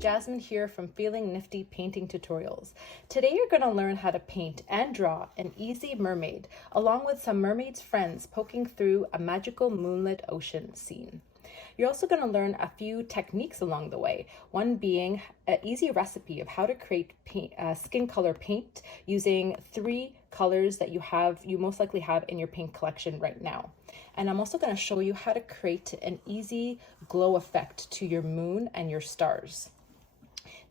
Jasmine here from Feeling Nifty Painting Tutorials. Today you're going to learn how to paint and draw an easy mermaid, along with some mermaid's friends poking through a magical moonlit ocean scene. You're also going to learn a few techniques along the way, one being an easy recipe of how to create skin color paint using 3 colors that you most likely have in your paint collection right now. And I'm also going to show you how to create an easy glow effect to your moon and your stars.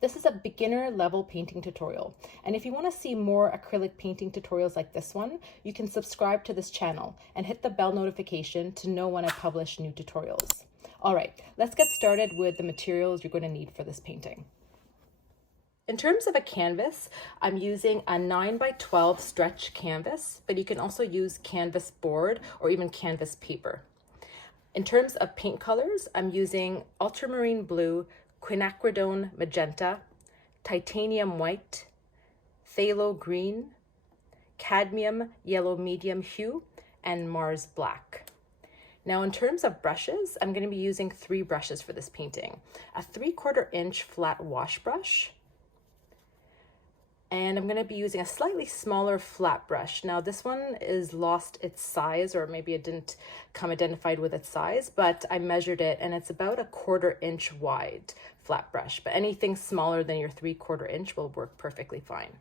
This is a beginner level painting tutorial, and if you want to see more acrylic painting tutorials like this one, you can subscribe to this channel and hit the bell notification to know when I publish new tutorials. All right, let's get started with the materials you're going to need for this painting. In terms of a canvas, I'm using a 9x12 stretch canvas, but you can also use canvas board or even canvas paper. In terms of paint colors, I'm using ultramarine blue, quinacridone magenta, titanium white, phthalo green, cadmium yellow medium hue, and Mars black. Now in terms of brushes, I'm going to be using 3 brushes for this painting. A 3/4 inch flat wash brush, and I'm going to be using a slightly smaller flat brush. Now this one is lost its size, or maybe it didn't come identified with its size, but I measured it and it's about a 1/4 inch wide flat brush, but anything smaller than your 3/4 inch will work perfectly fine.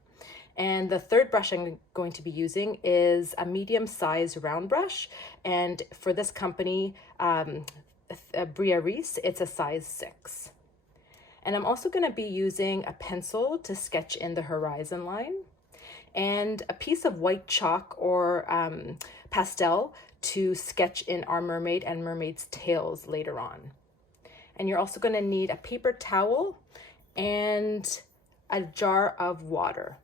And the 3rd brush I'm going to be using is a medium size round brush, and for this company, Bria Reese, it's a size 6. And I'm also going to be using a pencil to sketch in the horizon line and a piece of white chalk or pastel to sketch in our mermaid and mermaid's tails later on. And you're also going to need a paper towel and a jar of water.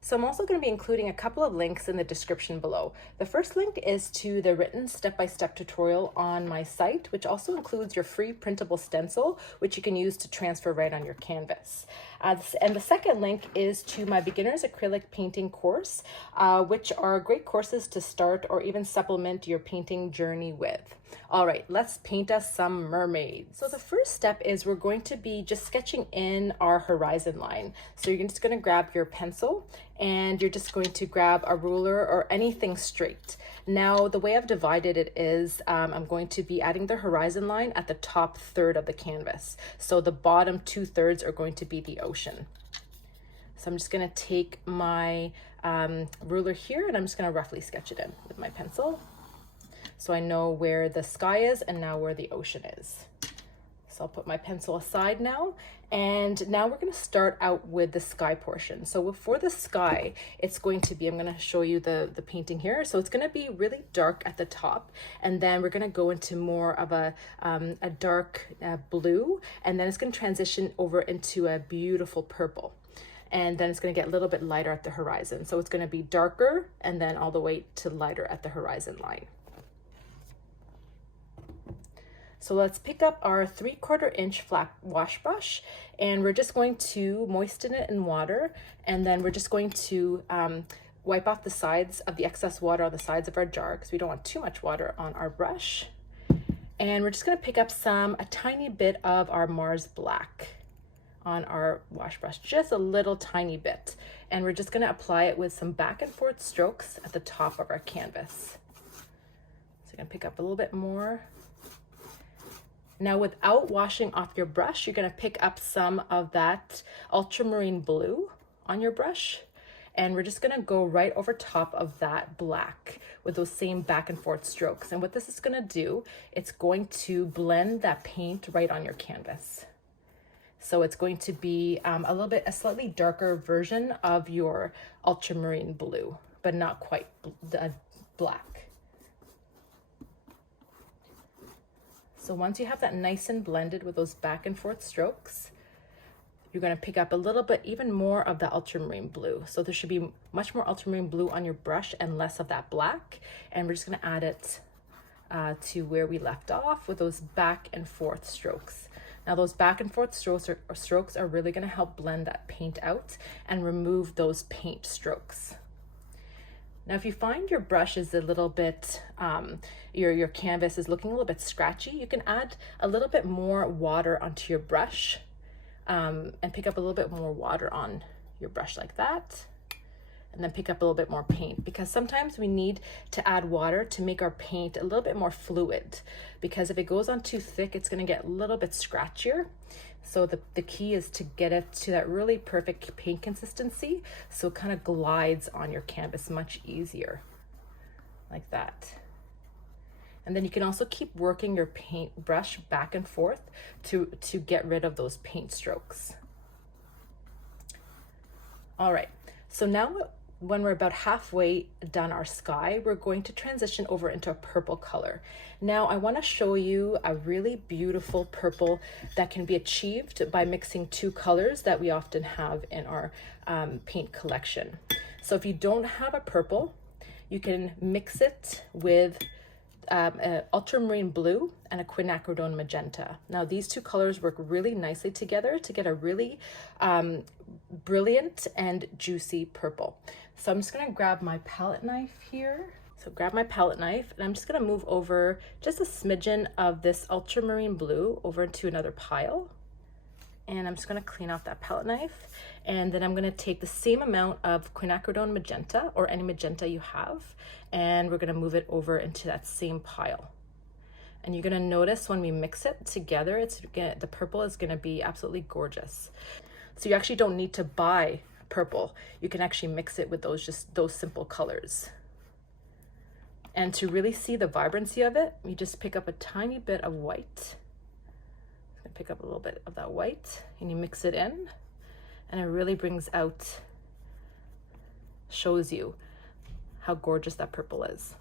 So I'm also going to be including a couple of links in the description below. The first link is to the written step-by-step tutorial on my site, which also includes your free printable stencil, which you can use to transfer right on your canvas. And the second link is to my beginner's acrylic painting course, which are great courses to start or even supplement your painting journey with. All right, let's paint us some mermaids. So the first step is we're going to be just sketching in our horizon line. So you're just going to grab your pencil and you're just going to grab a ruler or anything straight. Now, the way I've divided it is I'm going to be adding the horizon line at the top 1/3 of the canvas. So the bottom 2/3 are going to be the ocean. So I'm just going to take my ruler here and I'm just going to roughly sketch it in with my pencil. So I know where the sky is and now where the ocean is. So I'll put my pencil aside now. And now we're going to start out with the sky portion. So for the sky, it's going to be, I'm going to show you the painting here. So it's going to be really dark at the top. And then we're going to go into more of a dark blue. And then it's going to transition over into a beautiful purple. And then it's going to get a little bit lighter at the horizon. So it's going to be darker and then all the way to lighter at the horizon line. So let's pick up our 3/4 inch flat wash brush and we're just going to moisten it in water, and then we're just going to wipe off the sides of the excess water on the sides of our jar because we don't want too much water on our brush. And we're just going to pick up a tiny bit of our Mars black on our wash brush, just a little tiny bit. And we're just going to apply it with some back and forth strokes at the top of our canvas. So you're going to pick up a little bit more. Now, without washing off your brush, you're going to pick up some of that ultramarine blue on your brush, and we're just going to go right over top of that black with those same back and forth strokes. And what this is going to do, it's going to blend that paint right on your canvas. So it's going to be a slightly darker version of your ultramarine blue, but not quite black. So once you have that nice and blended with those back and forth strokes, you're going to pick up a little bit even more of the ultramarine blue. So there should be much more ultramarine blue on your brush and less of that black. And we're just going to add it to where we left off with those back and forth strokes. Now those back and forth strokes are really going to help blend that paint out and remove those paint strokes. Now, if you find your brush is a little bit, your canvas is looking a little bit scratchy, you can add a little bit more water onto your brush and pick up a little bit more water on your brush like that. And then pick up a little bit more paint, because sometimes we need to add water to make our paint a little bit more fluid, because if it goes on too thick, it's going to get a little bit scratchier. So the key is to get it to that really perfect paint consistency, so it kind of glides on your canvas much easier, like that. And then you can also keep working your paint brush back and forth to get rid of those paint strokes. All right, so now when we're about halfway done our sky, we're going to transition over into a purple color. Now I want to show you a really beautiful purple that can be achieved by mixing two colors that we often have in our paint collection. So if you don't have a purple, you can mix it with ultramarine blue and a quinacridone magenta. Now these two colors work really nicely together to get a really brilliant and juicy purple. So I'm just going to grab my palette knife here. So grab my palette knife, and I'm just going to move over just a smidgen of this ultramarine blue over into another pile. And I'm just going to clean off that palette knife. And then I'm going to take the same amount of quinacridone magenta, or any magenta you have, and we're going to move it over into that same pile. And you're going to notice when we mix it together, the purple is going to be absolutely gorgeous. So you actually don't need to buy purple. You can actually mix it with those simple colors. And to really see the vibrancy of it, you just pick up a tiny bit of white. Pick up a little bit of that white, and you mix it in, and it really shows you how gorgeous that purple is.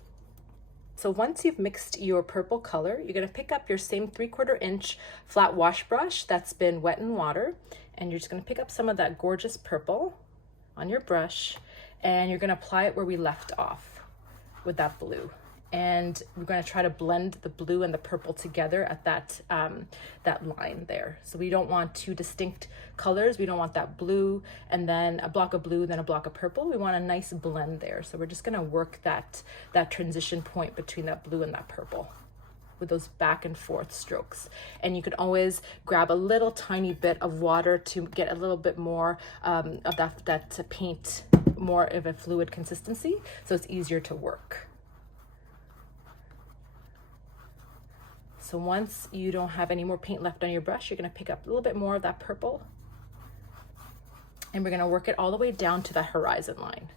So once you've mixed your purple color, you're going to pick up your same 3/4 inch flat wash brush that's been wet in water, and you're just going to pick up some of that gorgeous purple on your brush, and you're going to apply it where we left off with that blue. And we're going to try to blend the blue and the purple together at that line there. So we don't want two distinct colors. We don't want that blue and then a block of blue, then a block of purple. We want a nice blend there. So we're just going to work that transition point between that blue and that purple with those back and forth strokes. And you can always grab a little tiny bit of water to get a little bit more of that paint, more of a fluid consistency, so it's easier to work. So once you don't have any more paint left on your brush, you're going to pick up a little bit more of that purple, and we're going to work it all the way down to the horizon line.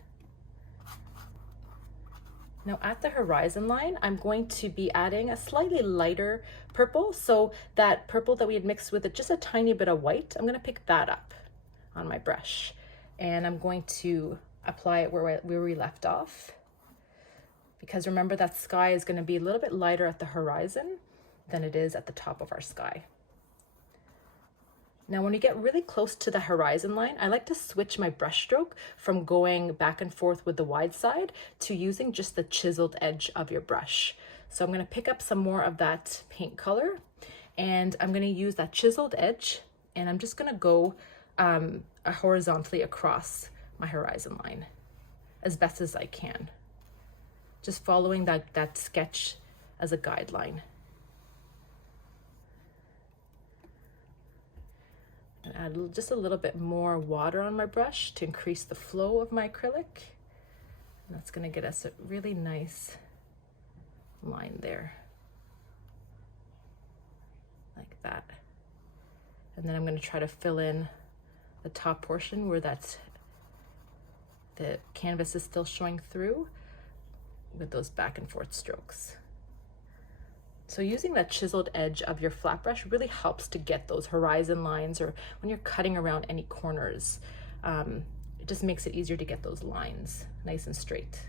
Now at the horizon line, I'm going to be adding a slightly lighter purple. So that purple that we had mixed with it, just a tiny bit of white, I'm going to pick that up on my brush, and I'm going to apply it where we left off, because remember that sky is going to be a little bit lighter at the horizon than it is at the top of our sky. Now when you get really close to the horizon line, I like to switch my brush stroke from going back and forth with the wide side to using just the chiseled edge of your brush. So I'm going to pick up some more of that paint color, and I'm going to use that chiseled edge, and I'm just going to go horizontally across my horizon line as best as I can, just following that sketch as a guideline. And add just a little bit more water on my brush to increase the flow of my acrylic. And that's going to get us a really nice line there, like that. And then I'm going to try to fill in the top portion where the canvas is still showing through with those back and forth strokes. So using that chiseled edge of your flat brush really helps to get those horizon lines, or when you're cutting around any corners, it just makes it easier to get those lines nice and straight.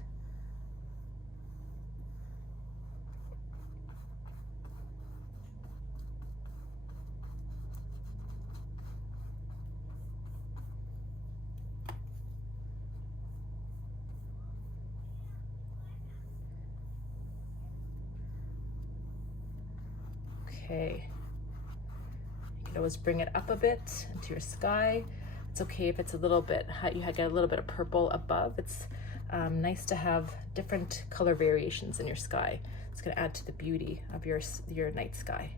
Okay, you can always bring it up a bit into your sky. It's okay if it's a little bit, you get a little bit of purple above. It's nice to have different color variations in your sky. It's going to add to the beauty of your night sky.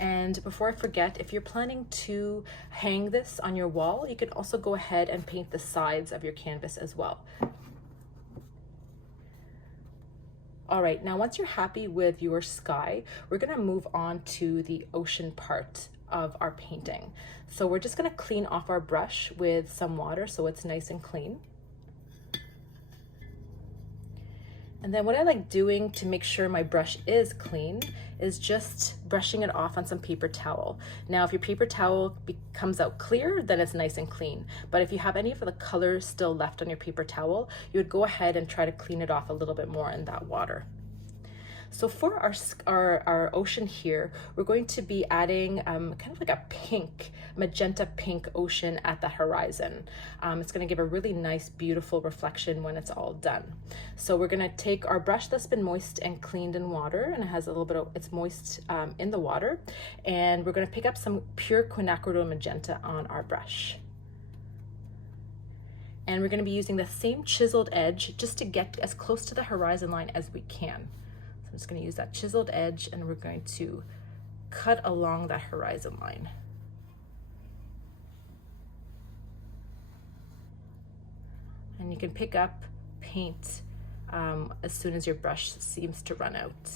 And before I forget, if you're planning to hang this on your wall, you can also go ahead and paint the sides of your canvas as well. All right, now once you're happy with your sky, we're gonna move on to the ocean part of our painting. So we're just gonna clean off our brush with some water so it's nice and clean. And then what I like doing to make sure my brush is clean is just brushing it off on some paper towel. Now, if your paper towel comes out clear, then it's nice and clean. But if you have any of the color still left on your paper towel, you would go ahead and try to clean it off a little bit more in that water. So for our ocean here, we're going to be adding kind of like a pink, magenta pink ocean at the horizon. It's going to give a really nice, beautiful reflection when it's all done. So we're going to take our brush that's been moist and cleaned in water, and it has a little bit of, it's moist in the water, and we're going to pick up some pure quinacridone magenta on our brush. And we're going to be using the same chiseled edge just to get as close to the horizon line as we can. I'm just going to use that chiseled edge, and we're going to cut along that horizon line. And you can pick up paint as soon as your brush seems to run out.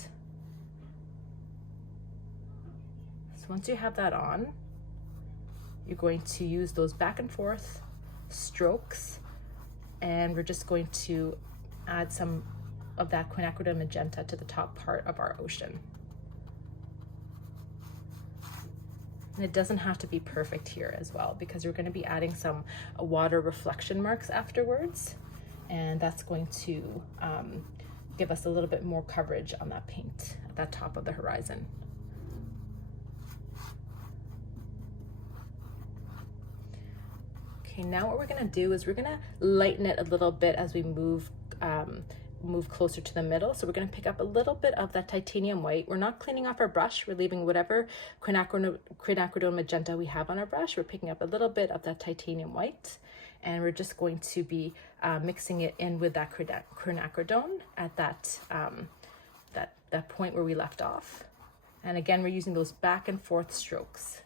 So once you have that on, you're going to use those back and forth strokes, and we're just going to add some of that quinacridone magenta to the top part of our ocean. And it doesn't have to be perfect here as well, because we're going to be adding some water reflection marks afterwards, and that's going to give us a little bit more coverage on that paint at that top of the horizon. Okay, now what we're going to do is we're going to lighten it a little bit as we move closer to the middle. So we're going to pick up a little bit of that titanium white. We're not cleaning off our brush. We're leaving whatever quinacridone magenta we have on our brush. We're picking up a little bit of that titanium white, and we're just going to be mixing it in with that quinacridone at that point where we left off. And again, we're using those back and forth strokes.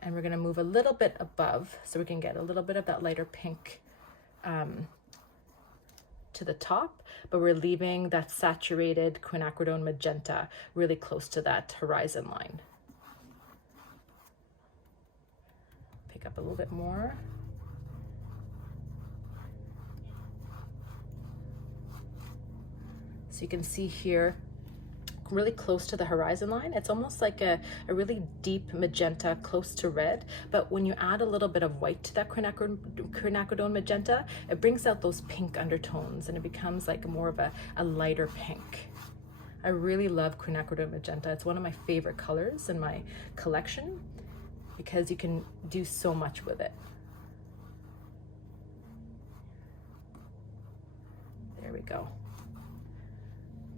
And we're going to move a little bit above so we can get a little bit of that lighter pink to the top, but we're leaving that saturated quinacridone magenta really close to that horizon line. Pick up a little bit more. So you can see here, really close to the horizon line. It's almost like a really deep magenta close to red, but when you add a little bit of white to that quinacridone magenta, it brings out those pink undertones and it becomes like more of a lighter pink. I really love quinacridone magenta. It's one of my favorite colors in my collection because you can do so much with it. There we go.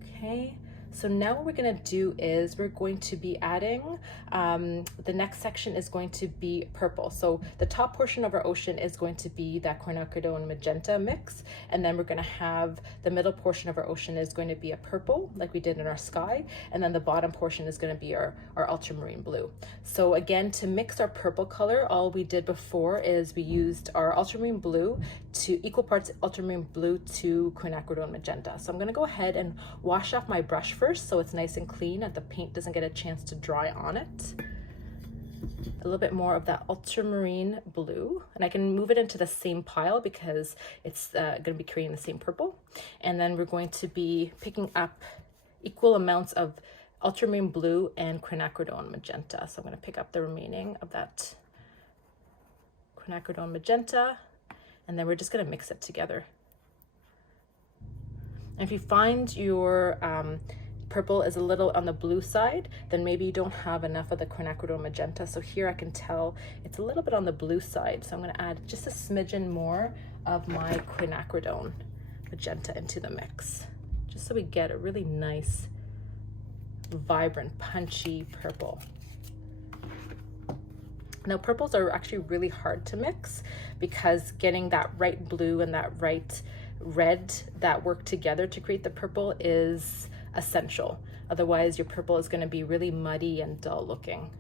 Okay. So now what we're going to do is we're going to be adding, the next section is going to be purple. So the top portion of our ocean is going to be that quinacridone magenta mix. And then we're going to have the middle portion of our ocean is going to be a purple like we did in our sky. And then the bottom portion is going to be our ultramarine blue. So again, to mix our purple color, all we did before is we used our ultramarine blue to equal parts ultramarine blue to quinacridone magenta. So I'm going to go ahead and wash off my brush first so it's nice and clean and the paint doesn't get a chance to dry on it. A little bit more of that ultramarine blue, and I can move it into the same pile because it's going to be creating the same purple. And then we're going to be picking up equal amounts of ultramarine blue and quinacridone magenta. So I'm going to pick up the remaining of that quinacridone magenta, and then we're just going to mix it together. And if you find your purple is a little on the blue side, then maybe you don't have enough of the quinacridone magenta. So here I can tell it's a little bit on the blue side. So I'm going to add just a smidgen more of my quinacridone magenta into the mix, just so we get a really nice, vibrant, punchy purple. Now purples are actually really hard to mix because getting that right blue and that right red that work together to create the purple is essential. Otherwise, your purple is going to be really muddy and dull looking.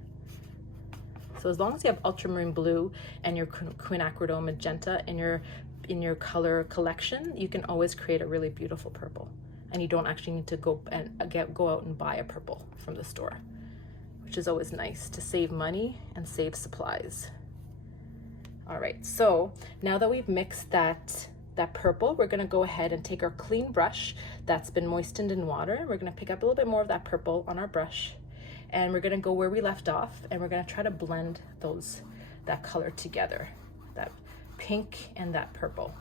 So as long as you have ultramarine blue and your quinacridone magenta in your color collection, you can always create a really beautiful purple. And you don't actually need to go out and buy a purple from the store, which is always nice to save money and save supplies. All right, so now that we've mixed that purple, we're gonna go ahead and take our clean brush that's been moistened in water. We're gonna pick up a little bit more of that purple on our brush, and we're gonna go where we left off, and we're gonna try to blend that color together, that pink and that purple.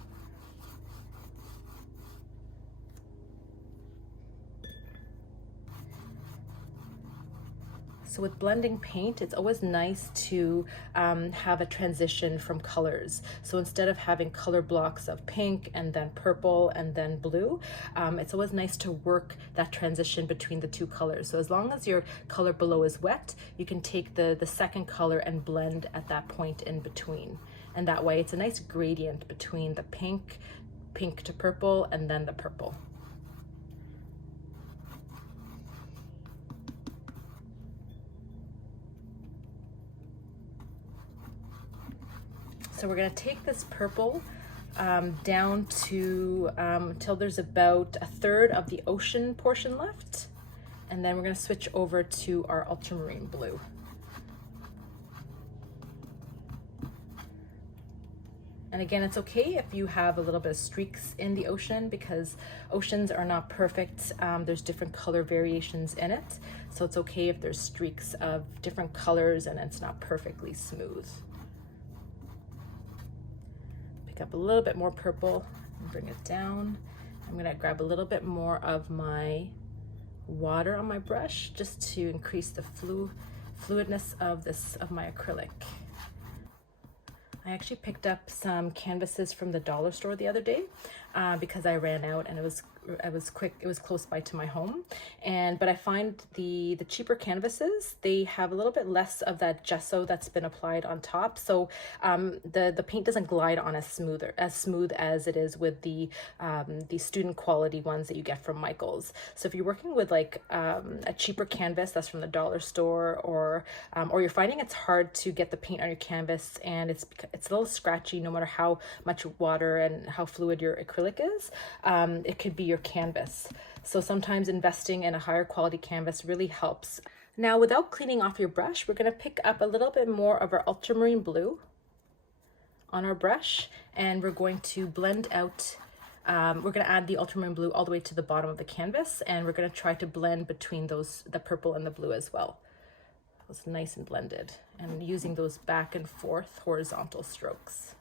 So with blending paint, it's always nice to have a transition from colors. So instead of having color blocks of pink and then purple and then blue, it's always nice to work that transition between the two colors. So as long as your color below is wet, you can take the second color and blend at that point in between. And that way it's a nice gradient between the pink to purple, and then the purple. So we're going to take this purple down to until there's about a third of the ocean portion left, and then we're going to switch over to our ultramarine blue. And again, it's okay if you have a little bit of streaks in the ocean, because oceans are not perfect. There's different color variations in it, so it's okay if there's streaks of different colors and it's not perfectly smooth. Up a little bit more purple and bring it down. I'm gonna grab a little bit more of my water on my brush just to increase the fluidness of my acrylic. I actually picked up some canvases from the dollar store the other day because I ran out, and it was quick. It was close by to my home, but I find the cheaper canvases, they have a little bit less of that gesso that's been applied on top, so the paint doesn't glide on as smooth as it is with the student quality ones that you get from Michael's. So if you're working with like a cheaper canvas that's from the dollar store, or you're finding it's hard to get the paint on your canvas and it's a little scratchy no matter how much water and how fluid your acrylic is, it could be your canvas. So sometimes investing in a higher quality canvas really helps. Now, without cleaning off your brush, we're going to pick up a little bit more of our ultramarine blue on our brush, and we're going to blend out, we're going to add the ultramarine blue all the way to the bottom of the canvas, and we're going to try to blend between the purple and the blue as well. It's nice and blended, and using those back and forth horizontal strokes.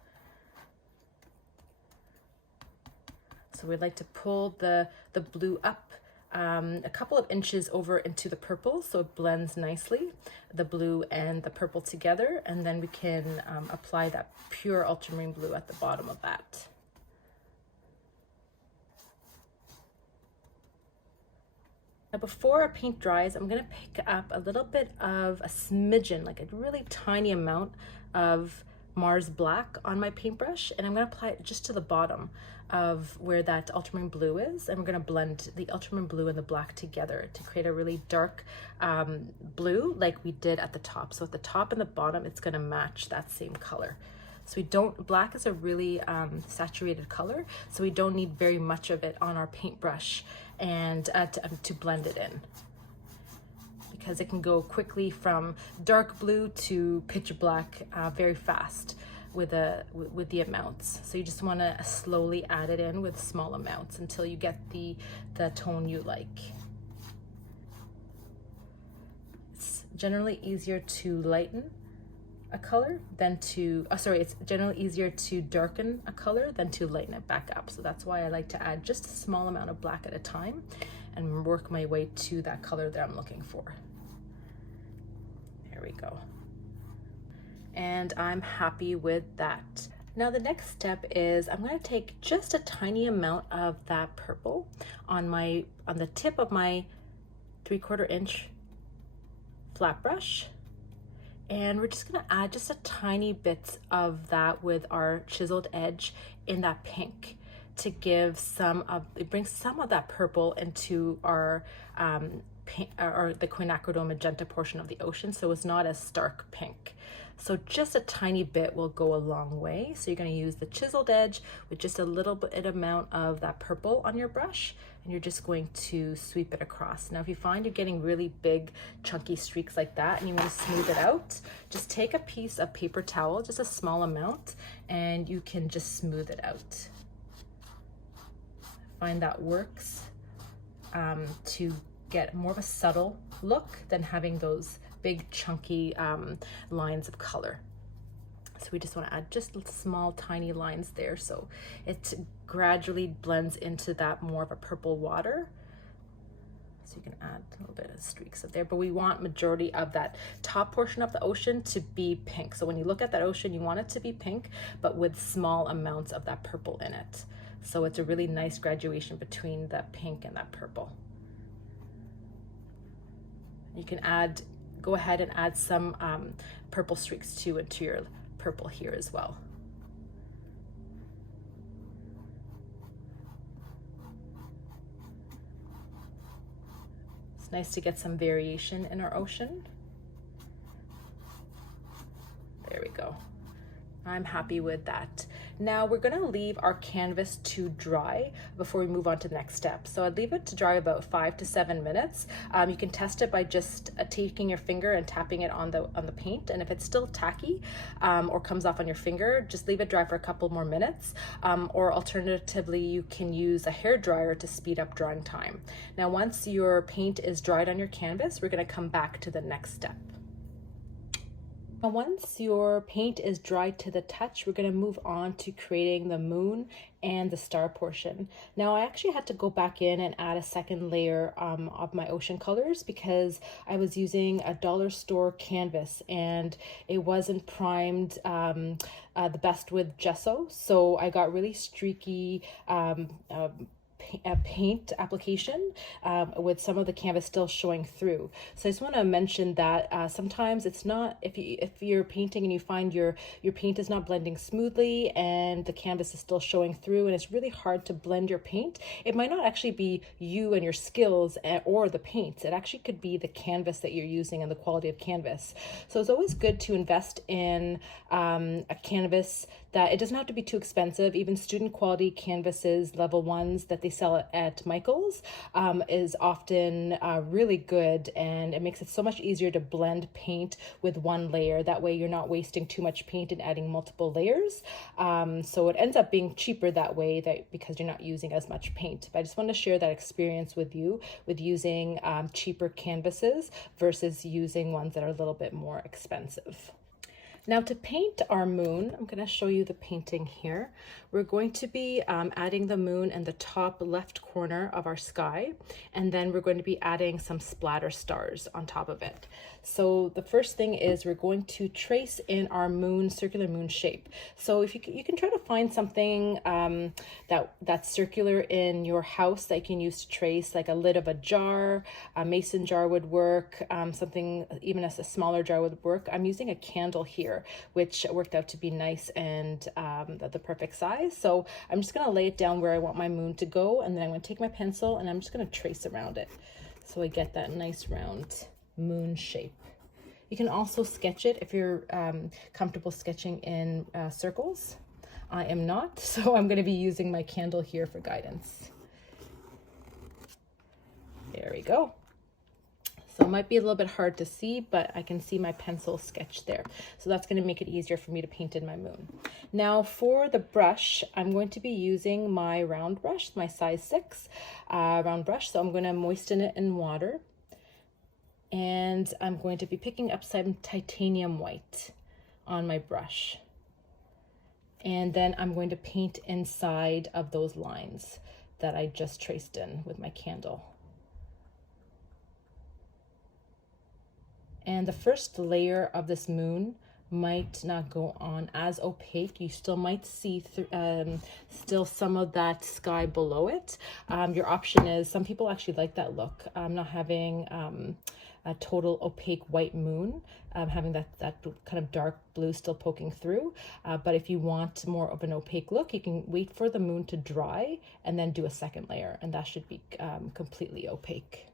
So we'd like to pull the blue up a couple of inches over into the purple, so it blends nicely, the blue and the purple together, and then we can apply that pure ultramarine blue at the bottom of that. Now before our paint dries, I'm going to pick up a little bit of a smidgen, like a really tiny amount of Mars Black on my paintbrush, and I'm going to apply it just to the bottom of where that ultramarine blue is, and we're going to blend the ultramarine blue and the black together to create a really dark blue like we did at the top. So at the top and the bottom, it's going to match that same color. So black is a really saturated color, so we don't need very much of it on our paintbrush and to blend it in, because it can go quickly from dark blue to pitch black very fast with the amounts. So you just want to slowly add it in with small amounts until you get the tone you like. It's generally easier to lighten a color than to, it's generally easier to darken a color than to lighten it back up. So that's why I like to add just a small amount of black at a time and work my way to that color that I'm looking for. There we go. And I'm happy with that. Now the next step is I'm going to take just a tiny amount of that purple on the tip of my 3/4 inch flat brush, and we're just going to add just a tiny bit of that with our chiseled edge in that pink, to give it brings some of that purple into our pink, or the quinacridone magenta portion of the ocean, so it's not as stark pink. So just a tiny bit will go a long way. So you're going to use the chiseled edge with just a little bit amount of that purple on your brush, and you're just going to sweep it across. Now if you find you're getting really big chunky streaks like that and you want to smooth it out, just take a piece of paper towel, just a small amount, and you can just smooth it out. Find that works to get more of a subtle look than having those big chunky lines of color. So we just want to add just small tiny lines there so it gradually blends into that more of a purple water. So you can add a little bit of streaks up there, but we want majority of that top portion of the ocean to be pink. So when you look at that ocean, you want it to be pink, but with small amounts of that purple in it. So it's a really nice graduation between that pink and that purple. You can go ahead and add some purple streaks too into your purple here as well. It's nice to get some variation in our ocean. There we go. I'm happy with that. Now we're gonna leave our canvas to dry before we move on to the next step. So I'd leave it to dry about 5 to 7 minutes. You can test it by just taking your finger and tapping it on the paint. And if it's still tacky or comes off on your finger, just leave it dry for a couple more minutes. Or alternatively, you can use a hair dryer to speed up drying time. Now, once your paint is dried on your canvas, we're gonna come back to the next step. Now, once your paint is dry to the touch, we're going to move on to creating the moon and the star portion. Now, I actually had to go back in and add a second layer of my ocean colors because I was using a dollar store canvas and it wasn't primed the best with gesso. So I got really streaky paint application with some of the canvas still showing through. So I just want to mention that sometimes it's not, if you're painting and you find your paint is not blending smoothly and the canvas is still showing through and it's really hard to blend your paint, it might not actually be you and your skills or the paints. It actually could be the canvas that you're using and the quality of canvas. So it's always good to invest in a canvas that it doesn't have to be too expensive. Even student quality canvases, level 1s that they sell at Michael's is often really good, and it makes it so much easier to blend paint with one layer. That way you're not wasting too much paint and adding multiple layers. So it ends up being cheaper that way because you're not using as much paint. But I just wanted to share that experience with you with using cheaper canvases versus using ones that are a little bit more expensive. Now to paint our moon, I'm going to show you the painting here. We're going to be adding the moon in the top left corner of our sky, and then we're going to be adding some splatter stars on top of it. So the first thing is we're going to trace in our moon, circular moon shape. So if you can try to find something that's circular in your house that you can use to trace, like a lid of a jar, a mason jar would work, something even as a smaller jar would work. I'm using a candle here, which worked out to be nice and the perfect size. So I'm just going to lay it down where I want my moon to go, and then I'm going to take my pencil and I'm just going to trace around it so I get that nice round moon shape. You can also sketch it if you're comfortable sketching in circles. I am not, so I'm going to be using my candle here for guidance. There we go. So it might be a little bit hard to see, but I can see my pencil sketch there. So that's going to make it easier for me to paint in my moon. Now for the brush, I'm going to be using my round brush, my size 6 round brush. So I'm going to moisten it in water. And I'm going to be picking up some titanium white on my brush. And then I'm going to paint inside of those lines that I just traced in with my candle. And the first layer of this moon might not go on as opaque. You still might see still some of that sky below it. Your option is, some people actually like that look, not having a total opaque white moon, having that kind of dark blue still poking through. But if you want more of an opaque look, you can wait for the moon to dry and then do a second layer, and that should be completely opaque.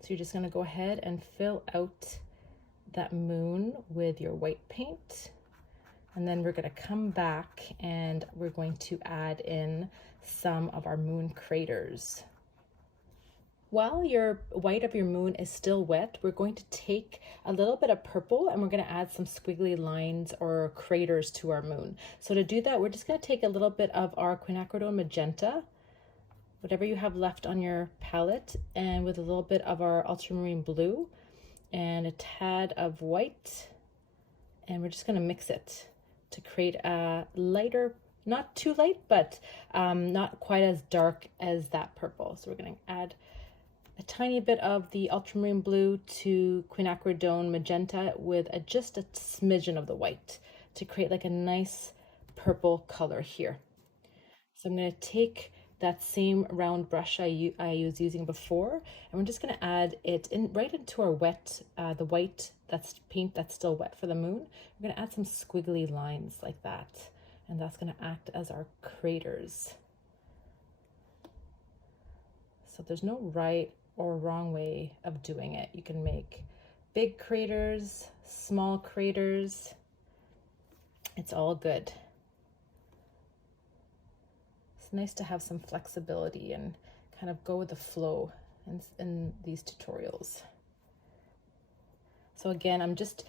So you're just going to go ahead and fill out that moon with your white paint. And then we're going to come back and we're going to add in some of our moon craters. While your white of your moon is still wet, we're going to take a little bit of purple and we're going to add some squiggly lines or craters to our moon. So to do that, we're just going to take a little bit of our quinacridone magenta, whatever you have left on your palette, and with a little bit of our ultramarine blue and a tad of white, and we're just going to mix it to create a lighter, not too light, but not quite as dark as that purple. So we're going to add a tiny bit of the ultramarine blue to quinacridone magenta with just a smidgen of the white to create like a nice purple color here. So I'm going to take that same round brush I was using before, and we're just going to add it in right into our wet, the white that's paint that's still wet for the moon. We're going to add some squiggly lines like that, and that's going to act as our craters. So there's no right or wrong way of doing it. You can make big craters, small craters. It's all good. Nice to have some flexibility and kind of go with the flow in these tutorials. So again, I'm just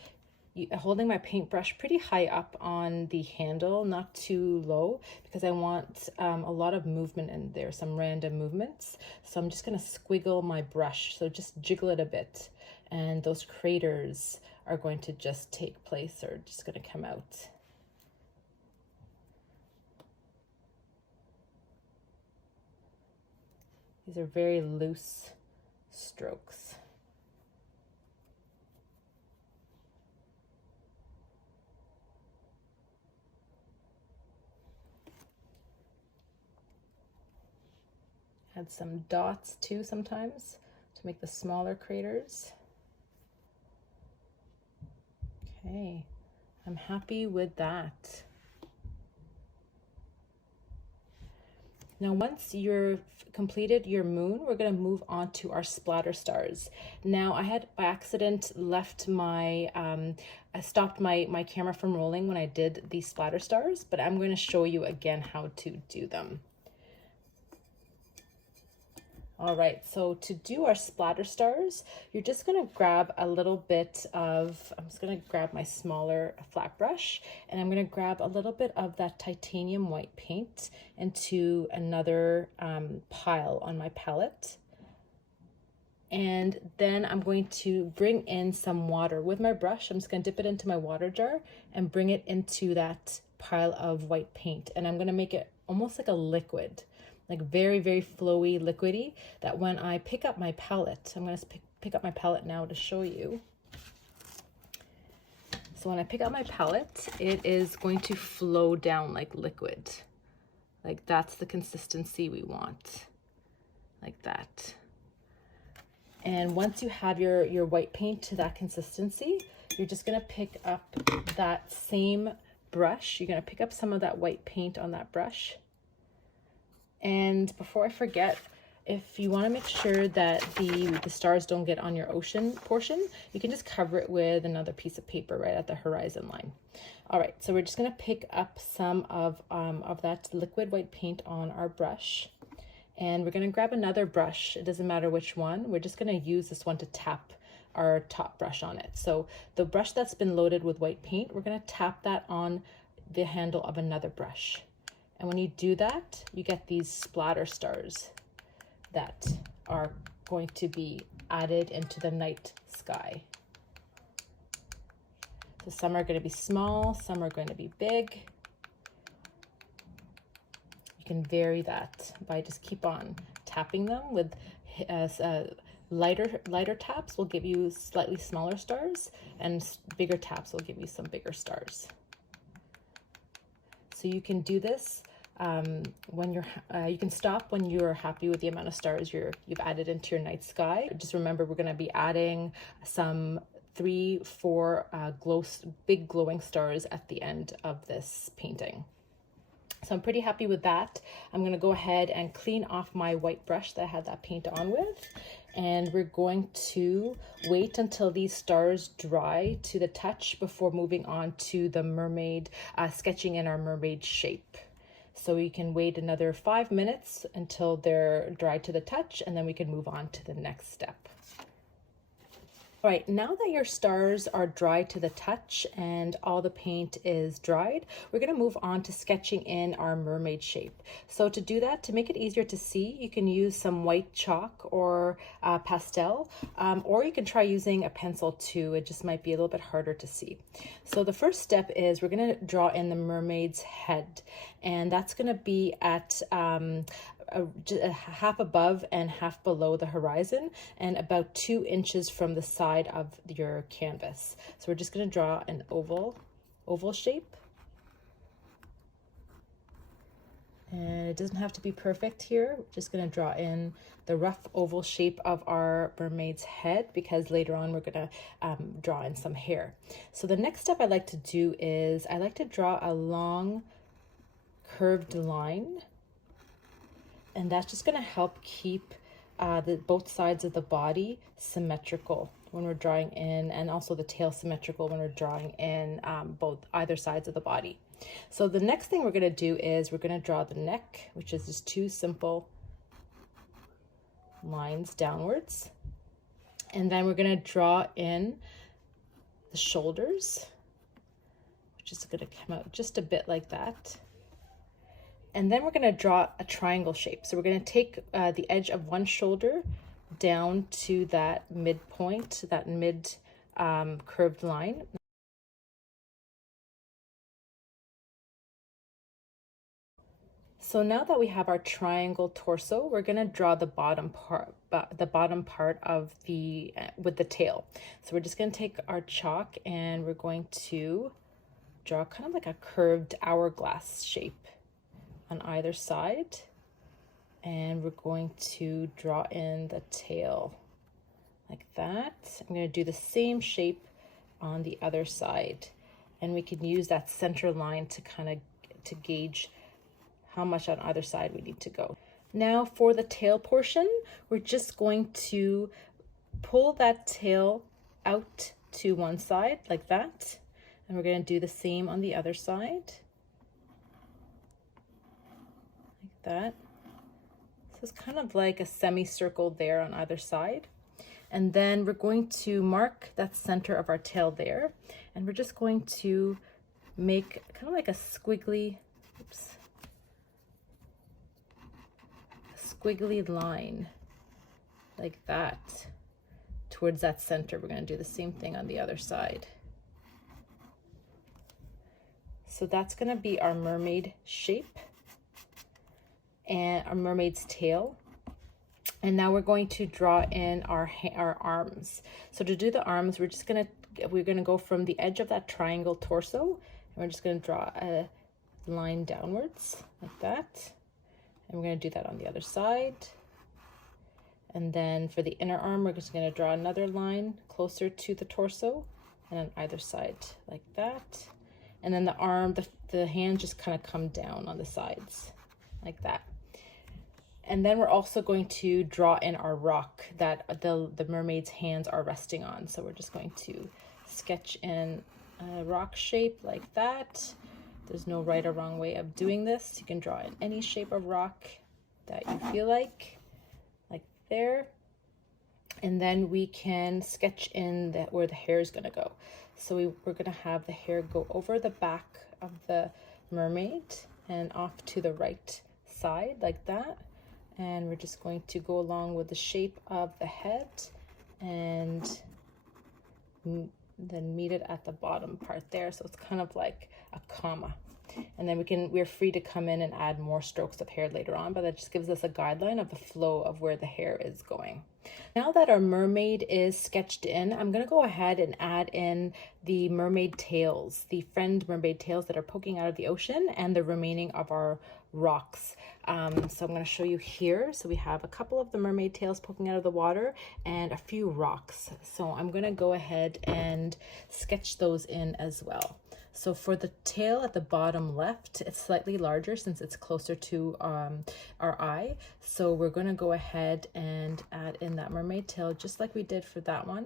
holding my paintbrush pretty high up on the handle, not too low, because I want a lot of movement in there, some random movements. So I'm just going to squiggle my brush, so just jiggle it a bit, and those craters are going to just take place, or just going to come out. These are very loose strokes. Add some dots too sometimes to make the smaller craters. Okay, I'm happy with that. Now, once you've completed your moon, we're going to move on to our splatter stars. Now, I had by accident left my, I stopped my camera from rolling when I did these splatter stars, but I'm going to show you again how to do them. All right, so to do our splatter stars, you're just going to grab a little bit of, I'm just going to grab my smaller flat brush, and I'm going to grab a little bit of that titanium white paint into another pile on my palette. And then I'm going to bring in some water with my brush. I'm just going to dip it into my water jar and bring it into that pile of white paint. And I'm going to make it almost like a liquid, like very, very flowy, liquidy, that when I pick up my palette, I'm going to pick up my palette now to show you. So when I pick up my palette, it is going to flow down like liquid. Like that's the consistency we want, like that. And once you have your white paint to that consistency, you're just going to pick up that same brush. You're going to pick up some of that white paint on that brush. And before I forget, if you want to make sure that the stars don't get on your ocean portion, you can just cover it with another piece of paper right at the horizon line. All right, so we're just going to pick up some of that liquid white paint on our brush. And we're going to grab another brush. It doesn't matter which one. We're just going to use this one to tap our top brush on it. So the brush that's been loaded with white paint, we're going to tap that on the handle of another brush. And when you do that, you get these splatter stars that are going to be added into the night sky. So some are going to be small, some are going to be big. You can vary that by just keep on tapping them with lighter taps will give you slightly smaller stars, and bigger taps will give you some bigger stars. So you can do this when you can stop when you're happy with the amount of stars you've added into your night sky. Just remember, we're going to be adding some 3-4 big glowing stars at the end of this painting. So I'm pretty happy with that. I'm going to go ahead and clean off my white brush that I had that paint on with. And we're going to wait until these stars dry to the touch before moving on to the mermaid, sketching in our mermaid shape. So we can wait another 5 minutes until they're dry to the touch, and then we can move on to the next step. All right, now that your stars are dry to the touch and all the paint is dried, we're going to move on to sketching in our mermaid shape. So to do that, to make it easier to see, you can use some white chalk or pastel, or you can try using a pencil too. It just might be a little bit harder to see. So the first step is we're going to draw in the mermaid's head, and that's going to be at half above and half below the horizon, and about 2 inches from the side of your canvas. So we're just going to draw an oval shape, and it doesn't have to be perfect here. We're just going to draw in the rough oval shape of our mermaid's head, because later on we're going to draw in some hair. So the next step I like to do is I like to draw a long curved line, and that's just going to help keep both sides of the body symmetrical when we're drawing in, and also the tail symmetrical when we're drawing in either sides of the body. So the next thing we're going to do is we're going to draw the neck, which is just 2 simple lines downwards, and then we're going to draw in the shoulders, which is going to come out just a bit like that. And then we're going to draw a triangle shape. So we're going to take the edge of one shoulder down to that midpoint, that mid curved line. So now that we have our triangle torso, we're going to draw the bottom part of with the tail. So we're just going to take our chalk and we're going to draw kind of like a curved hourglass shape on either side, and we're going to draw in the tail like that. I'm going to do the same shape on the other side, and we can use that center line to kind of gauge how much on either side we need to go. Now for the tail portion, we're just going to pull that tail out to one side like that, and we're going to do the same on the other side. That. So it's kind of like a semicircle there on either side. And then we're going to mark that center of our tail there, and we're just going to make kind of like a squiggly, line like that towards that center. We're going to do the same thing on the other side. So that's going to be our mermaid shape and our mermaid's tail. And now we're going to draw in our arms. So to do the arms, we're gonna go from the edge of that triangle torso, and we're just gonna draw a line downwards like that. And we're gonna do that on the other side. And then for the inner arm, we're just gonna draw another line closer to the torso and on either side like that. And then the arm, the hands just kind of come down on the sides like that. And then we're also going to draw in our rock that the mermaid's hands are resting on. So we're just going to sketch in a rock shape like that. There's no right or wrong way of doing this. You can draw in any shape of rock that you feel like there. And then we can sketch in where the hair is going to go. So we're going to have the hair go over the back of the mermaid and off to the right side like that. And we're just going to go along with the shape of the head and then meet it at the bottom part there. So it's kind of like a comma. And then we're free to come in and add more strokes of hair later on, but that just gives us a guideline of the flow of where the hair is going. Now that our mermaid is sketched in, I'm going to go ahead and add in the mermaid tails, the friend mermaid tails that are poking out of the ocean, and the remaining of our rocks. So I'm going to show you here. So we have a couple of the mermaid tails poking out of the water and a few rocks. So I'm going to go ahead and sketch those in as well. So for the tail at the bottom left, it's slightly larger since it's closer to our eye. So we're going to go ahead and add in that mermaid tail just like we did for that one.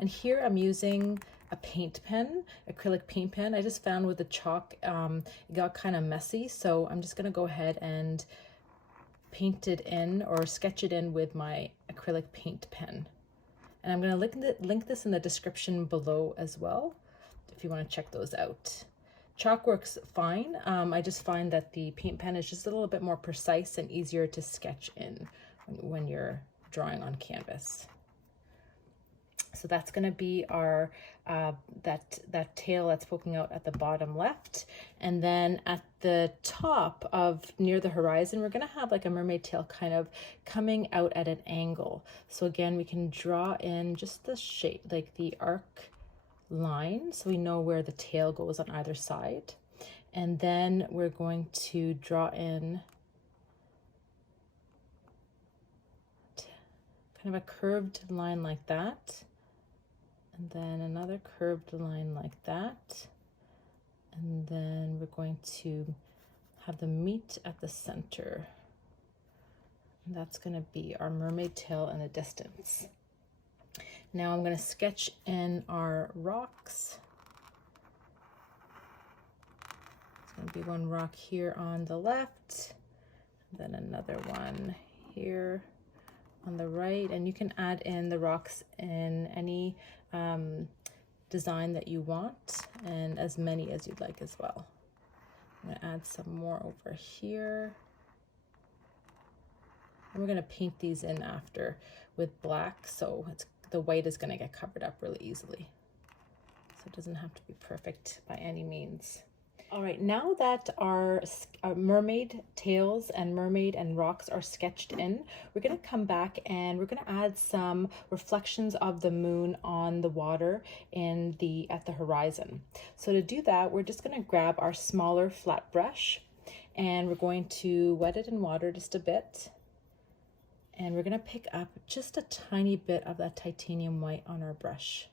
And here I'm using a paint pen, acrylic paint pen. I just found with the chalk, it got kind of messy. So I'm just going to go ahead and paint it in or sketch it in with my acrylic paint pen. And I'm going to link this in the description below as well, if you want to check those out. Chalk works fine. I just find that the paint pen is just a little bit more precise and easier to sketch in when you're drawing on canvas. So that's going to be our that tail that's poking out at the bottom left. And then at the top of near the horizon, we're going to have like a mermaid tail kind of coming out at an angle. So again, we can draw in just the shape, like the arc line, so we know where the tail goes on either side. And then we're going to draw in kind of a curved line like that, and then another curved line like that, and then we're going to have the meet at the center, and that's going to be our mermaid tail in the distance. Now I'm going to sketch in our rocks. It's going to be one rock here on the left, then another one here on the right, and you can add in the rocks in any design that you want, and as many as you'd like as well. I'm going to add some more over here. And we're going to paint these in after with black, so the white is going to get covered up really easily. So it doesn't have to be perfect by any means. All right, now that our mermaid tails and mermaid and rocks are sketched in, we're going to come back and we're going to add some reflections of the moon on the water at the horizon. So to do that, we're just going to grab our smaller flat brush and we're going to wet it in water just a bit. And we're going to pick up just a tiny bit of that titanium white on our brush.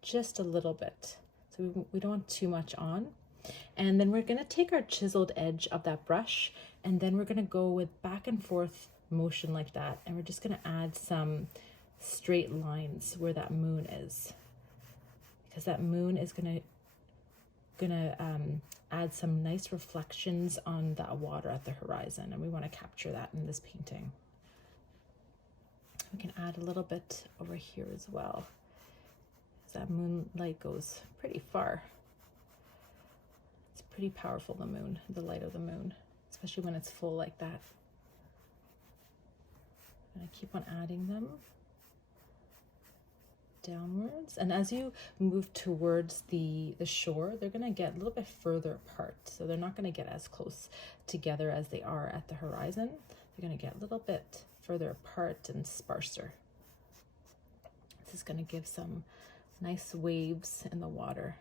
Just a little bit. So we don't want too much on. And then we're going to take our chiseled edge of that brush, and then we're going to go with back and forth motion like that. And we're just going to add some straight lines where that moon is, because that moon is going to add some nice reflections on that water at the horizon, and we want to capture that in this painting. We can add a little bit over here as well, because that moonlight goes pretty far. It's pretty powerful, the moon, the light of the moon, especially when it's full like that. And I keep on adding them downwards, and as you move towards the shore, they're going to get a little bit further apart, so they're not going to get as close together as they are at the horizon. They're going to get a little bit further apart and sparser. This is going to give some nice waves in the water.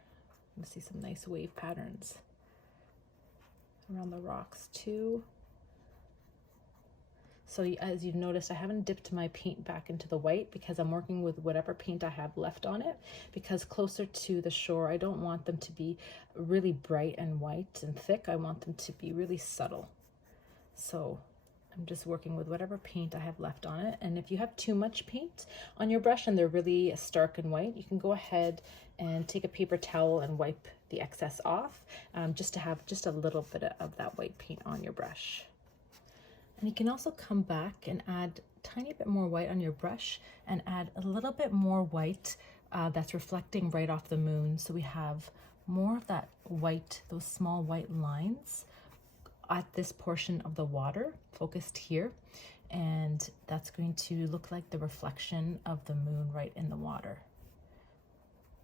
You can see some nice wave patterns around the rocks too. So as you've noticed, I haven't dipped my paint back into the white because I'm working with whatever paint I have left on it, because closer to the shore, I don't want them to be really bright and white and thick. I want them to be really subtle. So I'm just working with whatever paint I have left on it. And if you have too much paint on your brush and they're really stark and white, you can go ahead and take a paper towel and wipe the excess off, just to have just a little bit of that white paint on your brush. And you can also come back and add a tiny bit more white on your brush and add a little bit more white that's reflecting right off the moon. So we have more of that white, those small white lines at this portion of the water focused here. And that's going to look like the reflection of the moon right in the water.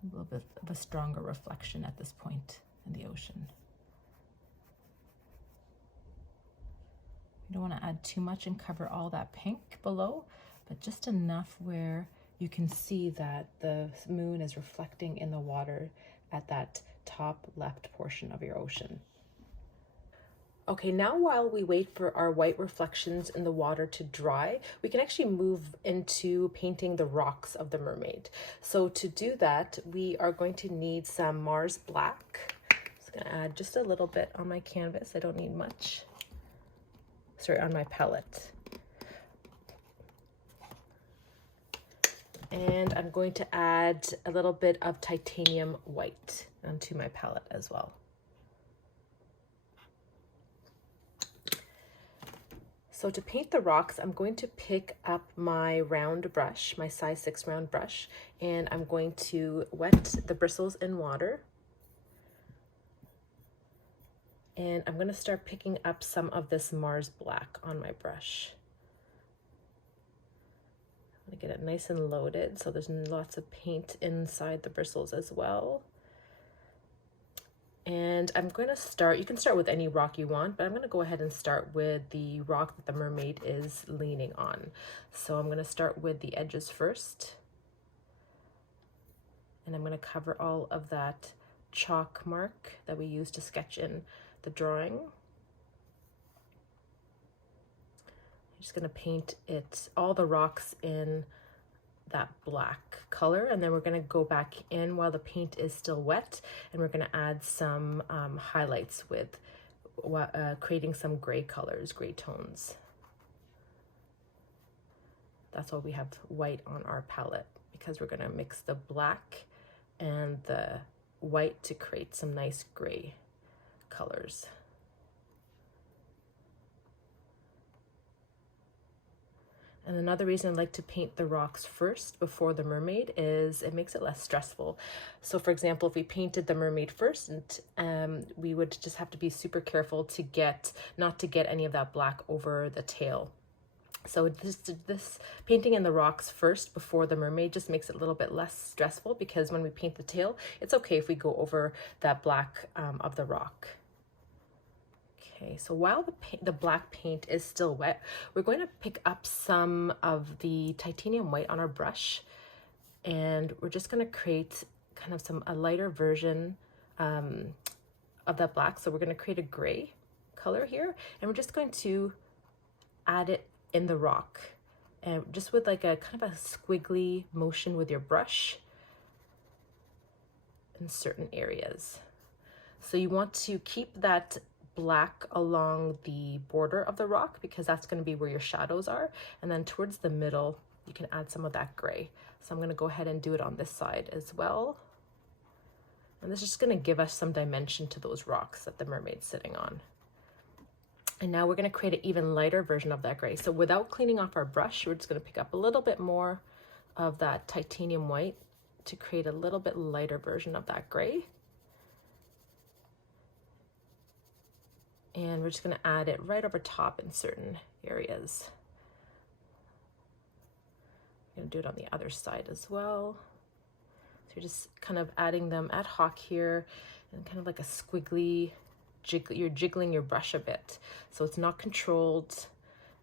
A little bit of a stronger reflection at this point in the ocean. You don't want to add too much and cover all that pink below, but just enough where you can see that the moon is reflecting in the water at that top left portion of your ocean. Okay, now while we wait for our white reflections in the water to dry, we can actually move into painting the rocks of the mermaid. So to do that, we are going to need some Mars black. I'm just gonna add just a little bit on my canvas. I don't need much. Sorry, on my palette. And I'm going to add a little bit of titanium white onto my palette as well. So to paint the rocks, I'm going to pick up my round brush, my size 6 round brush, and I'm going to wet the bristles in water. And I'm going to start picking up some of this Mars black on my brush. I'm going to get it nice and loaded so there's lots of paint inside the bristles as well. And I'm going to start, you can start with any rock you want, but I'm going to go ahead and start with the rock that the mermaid is leaning on. So I'm going to start with the edges first. And I'm going to cover all of that chalk mark that we used to sketch in the drawing. I'm just going to paint all the rocks in that black color, and then we're going to go back in while the paint is still wet, and we're going to add some highlights with creating some gray colors, gray tones. That's why we have white on our palette, because we're going to mix the black and the white to create some nice gray colors. And another reason I like to paint the rocks first before the mermaid is it makes it less stressful. So for example, if we painted the mermaid first, we would just have to be super careful to not to get any of that black over the tail. So this painting in the rocks first before the mermaid just makes it a little bit less stressful, because when we paint the tail, it's okay if we go over that black of the rock. Okay, so while the black paint is still wet, we're going to pick up some of the titanium white on our brush, and we're just going to create kind of a lighter version of that black. So we're going to create a gray color here, and we're just going to add it in the rock, and just with like a kind of a squiggly motion with your brush in certain areas. So you want to keep that black along the border of the rock, because that's going to be where your shadows are, and then towards the middle you can add some of that gray. So I'm going to go ahead and do it on this side as well, and this is just going to give us some dimension to those rocks that the mermaid's sitting on. And now we're going to create an even lighter version of that gray. So without cleaning off our brush, we're just going to pick up a little bit more of that titanium white to create a little bit lighter version of that gray. And we're just going to add it right over top in certain areas. I'm going to do it on the other side as well. So you're just kind of adding them ad hoc here, and kind of like a squiggly jiggle. You're jiggling your brush a bit, so it's not controlled,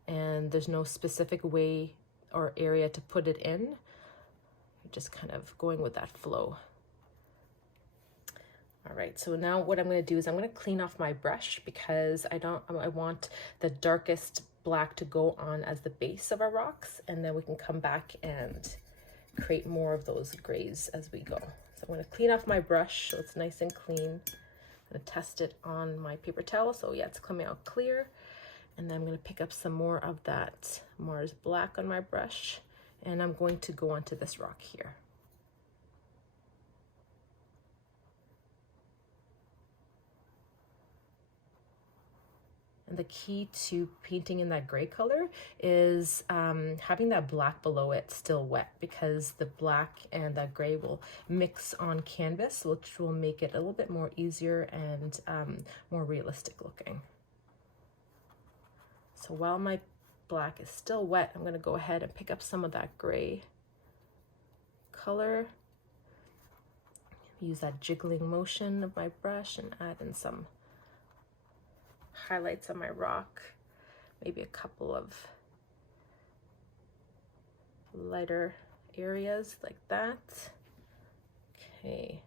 and there's no specific way or area to put it in. You're just kind of going with that flow. All right, so now what I'm going to do is I'm going to clean off my brush, because I want the darkest black to go on as the base of our rocks, and then we can come back and create more of those grays as we go. So I'm going to clean off my brush so it's nice and clean. I'm going to test it on my paper towel. So yeah, it's coming out clear. And then I'm going to pick up some more of that Mars black on my brush, and I'm going to go onto this rock here. And the key to painting in that gray color is having that black below it still wet, because the black and that gray will mix on canvas, which will make it a little bit more easier and more realistic looking. So while my black is still wet, I'm going to go ahead and pick up some of that gray color. Use that jiggling motion of my brush and add in some highlights on my rock. Maybe a couple of lighter areas like that. Okay.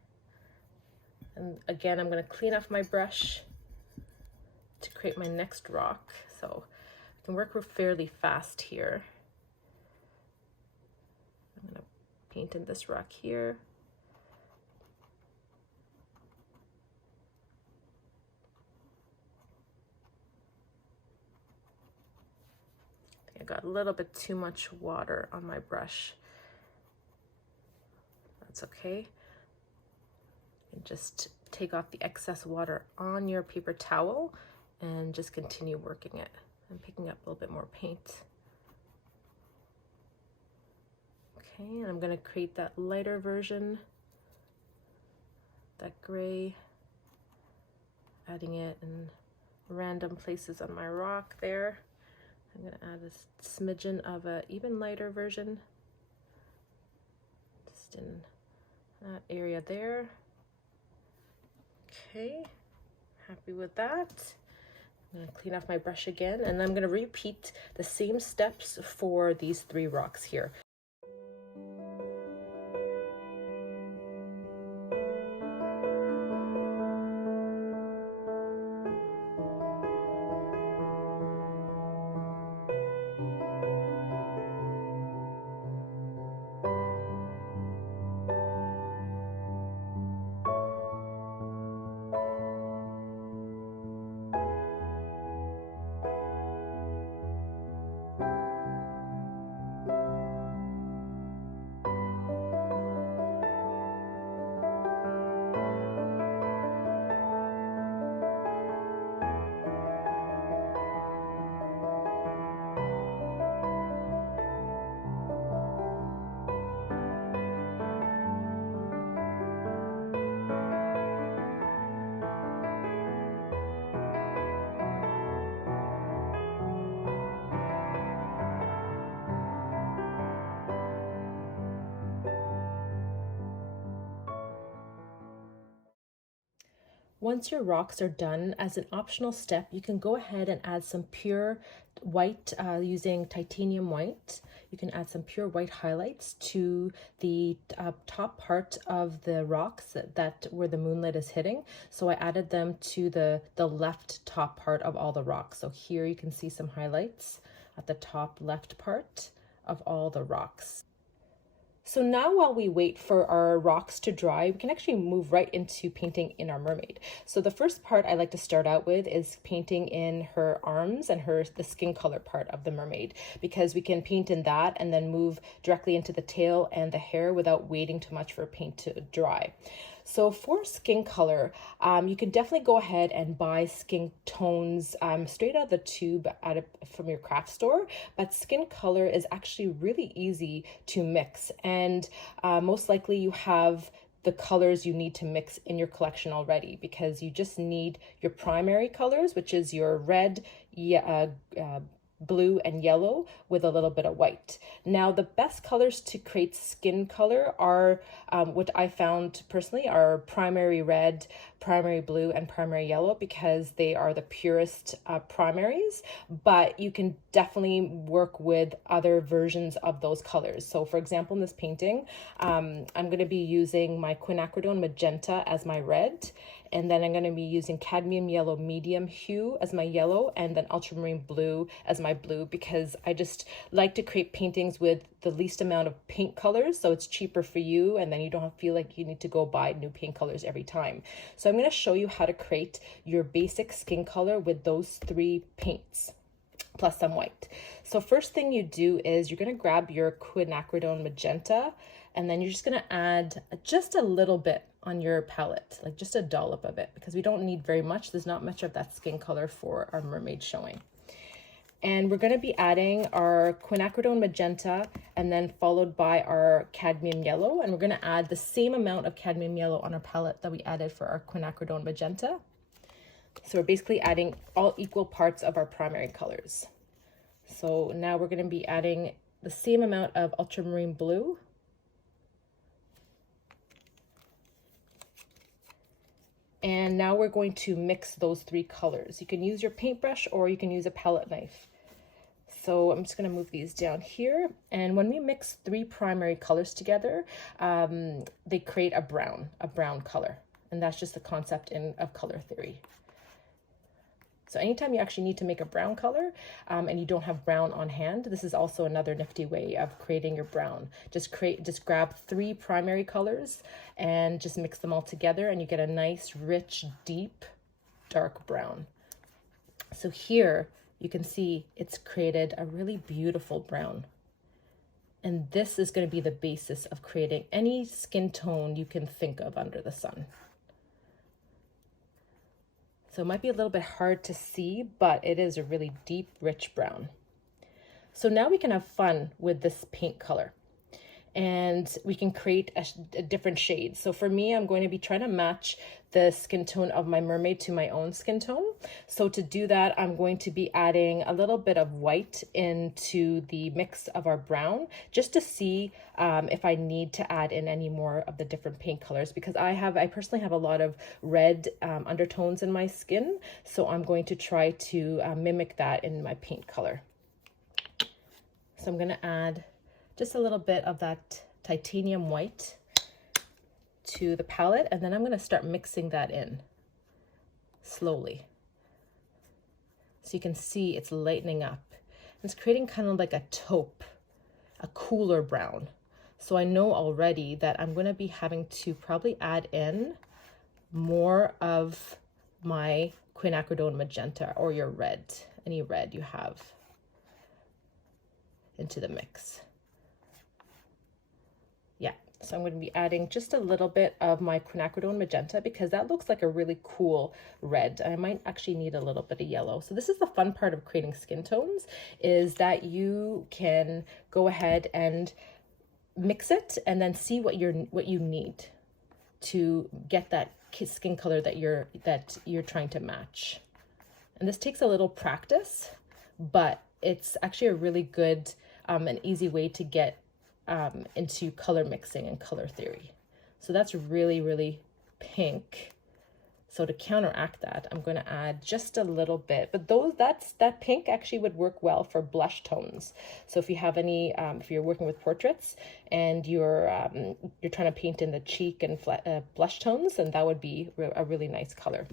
And again, I'm going to clean off my brush to create my next rock. So I can work fairly fast here. I'm going to paint in this rock here. I got a little bit too much water on my brush. That's okay. And just take off the excess water on your paper towel and just continue working it. I'm picking up a little bit more paint. Okay, and I'm going to create that lighter version, that gray, adding it in random places on my rock there. I'm going to add a smidgen of a even lighter version just in that area there. Okay, happy with that. I'm going to clean off my brush again, and I'm going to repeat the same steps for these 3 rocks here. Once your rocks are done, as an optional step, you can go ahead and add some pure white using titanium white. You can add some pure white highlights to the top part of the rocks that where the moonlit is hitting. So I added them to the left top part of all the rocks. So here you can see some highlights at the top left part of all the rocks. So now while we wait for our rocks to dry, we can actually move right into painting in our mermaid. So the first part I like to start out with is painting in her arms and the skin color part of the mermaid, because we can paint in that and then move directly into the tail and the hair without waiting too much for paint to dry. So for skin color, you can definitely go ahead and buy skin tones straight out of the tube from your craft store, but skin color is actually really easy to mix, and most likely you have the colors you need to mix in your collection already, because you just need your primary colors, which is your red, blue and yellow with a little bit of white. Now the best colors to create skin color are what I found personally are primary red, primary blue and primary yellow, because they are the purest primaries, but you can definitely work with other versions of those colors. So for example, in this painting, I'm going to be using my quinacridone magenta as my red, and then I'm going to be using cadmium yellow medium hue as my yellow, and then ultramarine blue as my blue, because I just like to create paintings with the least amount of paint colors, so it's cheaper for you, and then you don't feel like you need to go buy new paint colors every time. So I'm going to show you how to create your basic skin color with those 3 paints plus some white. So first thing you do is you're going to grab your quinacridone magenta, and then you're just going to add just a little bit on your palette, like just a dollop of it, because we don't need very much. There's not much of that skin color for our mermaid showing. And we're going to be adding our quinacridone magenta and then followed by our cadmium yellow. And we're going to add the same amount of cadmium yellow on our palette that we added for our quinacridone magenta. So we're basically adding all equal parts of our primary colors. So now we're going to be adding the same amount of ultramarine blue. And now we're going to mix those three colors. You can use your paintbrush or you can use a palette knife. So I'm just going to move these down here. And when we mix three primary colors together, they create a brown color. And that's just the concept of color theory. So anytime you actually need to make a brown color and you don't have brown on hand, this is also another nifty way of creating your brown. Just grab three primary colors and just mix them all together and you get a nice, rich, deep, dark brown. So here you can see it's created a really beautiful brown. And this is going to be the basis of creating any skin tone you can think of under the sun. So it might be a little bit hard to see, but it is a really deep, rich brown. So now we can have fun with this paint color and we can create a different shade. So for me, I'm going to be trying to match the skin tone of my mermaid to my own skin tone. So to do that, I'm going to be adding a little bit of white into the mix of our brown, just to see if I need to add in any more of the different paint colors, because I personally have a lot of red undertones in my skin. So I'm going to try to mimic that in my paint color. So I'm going to add just a little bit of that titanium white to the palette, and then I'm going to start mixing that in slowly. So you can see it's lightening up. It's creating kind of like a taupe, a cooler brown. So I know already that I'm going to be having to probably add in more of my quinacridone magenta or your red, any red you have, into the mix. Yeah, so I'm going to be adding just a little bit of my quinacridone magenta because that looks like a really cool red. I might actually need a little bit of yellow. So this is the fun part of creating skin tones, is that you can go ahead and mix it and then see what you need to get that skin color that you're trying to match. And this takes a little practice, but it's actually a really good and easy way to get into color mixing and color theory. So that's really, really pink. So to counteract that, I'm going to add just a little bit, but that pink actually would work well for blush tones. So if you have any, if you're working with portraits and you're trying to paint in the cheek and blush tones, then that would be a really nice color.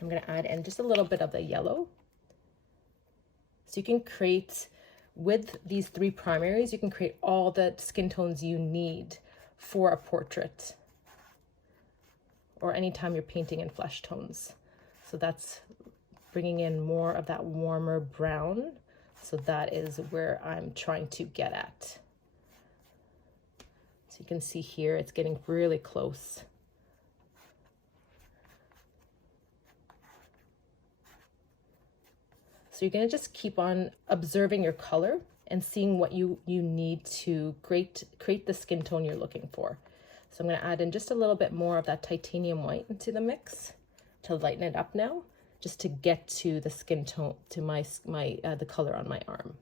I'm going to add in just a little bit of the yellow. So you can create, with these three primaries, you can create all the skin tones you need for a portrait or anytime you're painting in flesh tones. So that's bringing in more of that warmer brown. So that is where I'm trying to get at. So you can see here, it's getting really close. So you're going to just keep on observing your color and seeing what you need to create the skin tone you're looking for. So I'm going to add in just a little bit more of that titanium white into the mix to lighten it up now, just to get to the skin tone, to the color on my arm.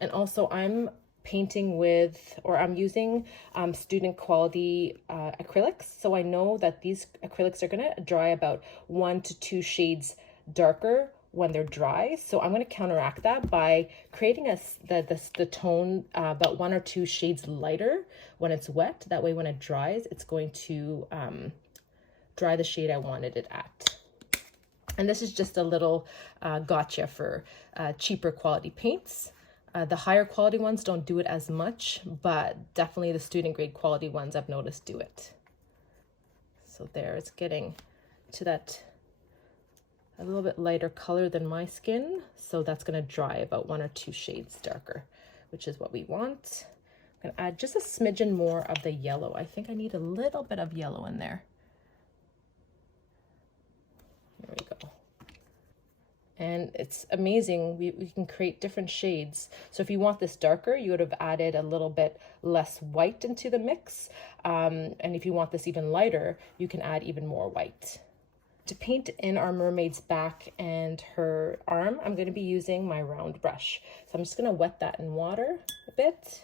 And also I'm painting with, or I'm using student quality acrylics. So I know that these acrylics are going to dry about 1 to 2 shades darker when they're dry. So I'm going to counteract that by creating the tone about 1 or 2 shades lighter when it's wet. That way when it dries, it's going to dry the shade I wanted it at. And this is just a little gotcha for cheaper quality paints. The higher quality ones don't do it as much, but definitely the student grade quality ones I've noticed do it. So there, it's getting to that a little bit lighter color than my skin. So that's going to dry about 1 or 2 shades darker, which is what we want. I'm going to add just a smidgen more of the yellow. I think I need a little bit of yellow in there. There we go. And it's amazing, we can create different shades. So if you want this darker, you would have added a little bit less white into the mix. And if you want this even lighter, you can add even more white. To paint in our mermaid's back and her arm, I'm going to be using my round brush. So I'm just going to wet that in water a bit.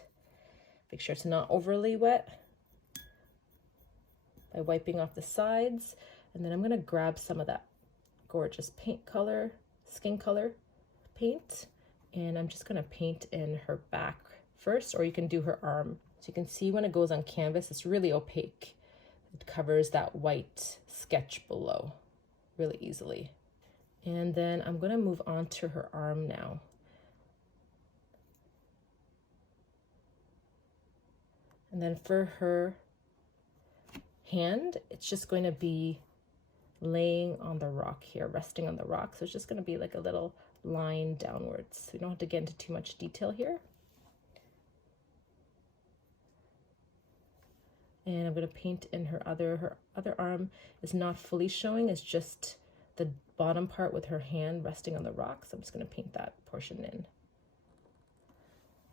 Make sure it's not overly wet. by wiping off the sides. And then I'm going to grab some of that gorgeous paint color, skin color paint, and I'm just going to paint in her back first, or you can do her arm. So you can see when it goes on canvas, it's really opaque. It covers that white sketch below really easily. And then I'm going to move on to her arm now. And then for her hand, it's just going to be laying on the rock here, resting on the rock. So it's just going to be like a little line downwards. We don't have to get into too much detail here. And I'm going to paint in her other arm is not fully showing, it's just the bottom part with her hand resting on the rock. So I'm just going to paint that portion in.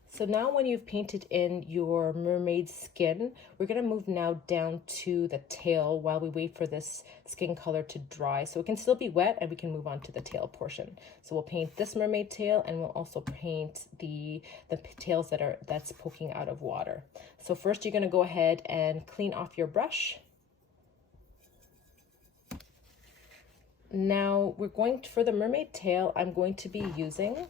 So now when you've painted in your mermaid skin, we're going to move now down to the tail while we wait for this skin color to dry. So it can still be wet and we can move on to the tail portion. So we'll paint this mermaid tail, and we'll also paint the tails that's poking out of water. So first you're going to go ahead and clean off your brush. Now we're going to, for the mermaid tail, I'm going to be using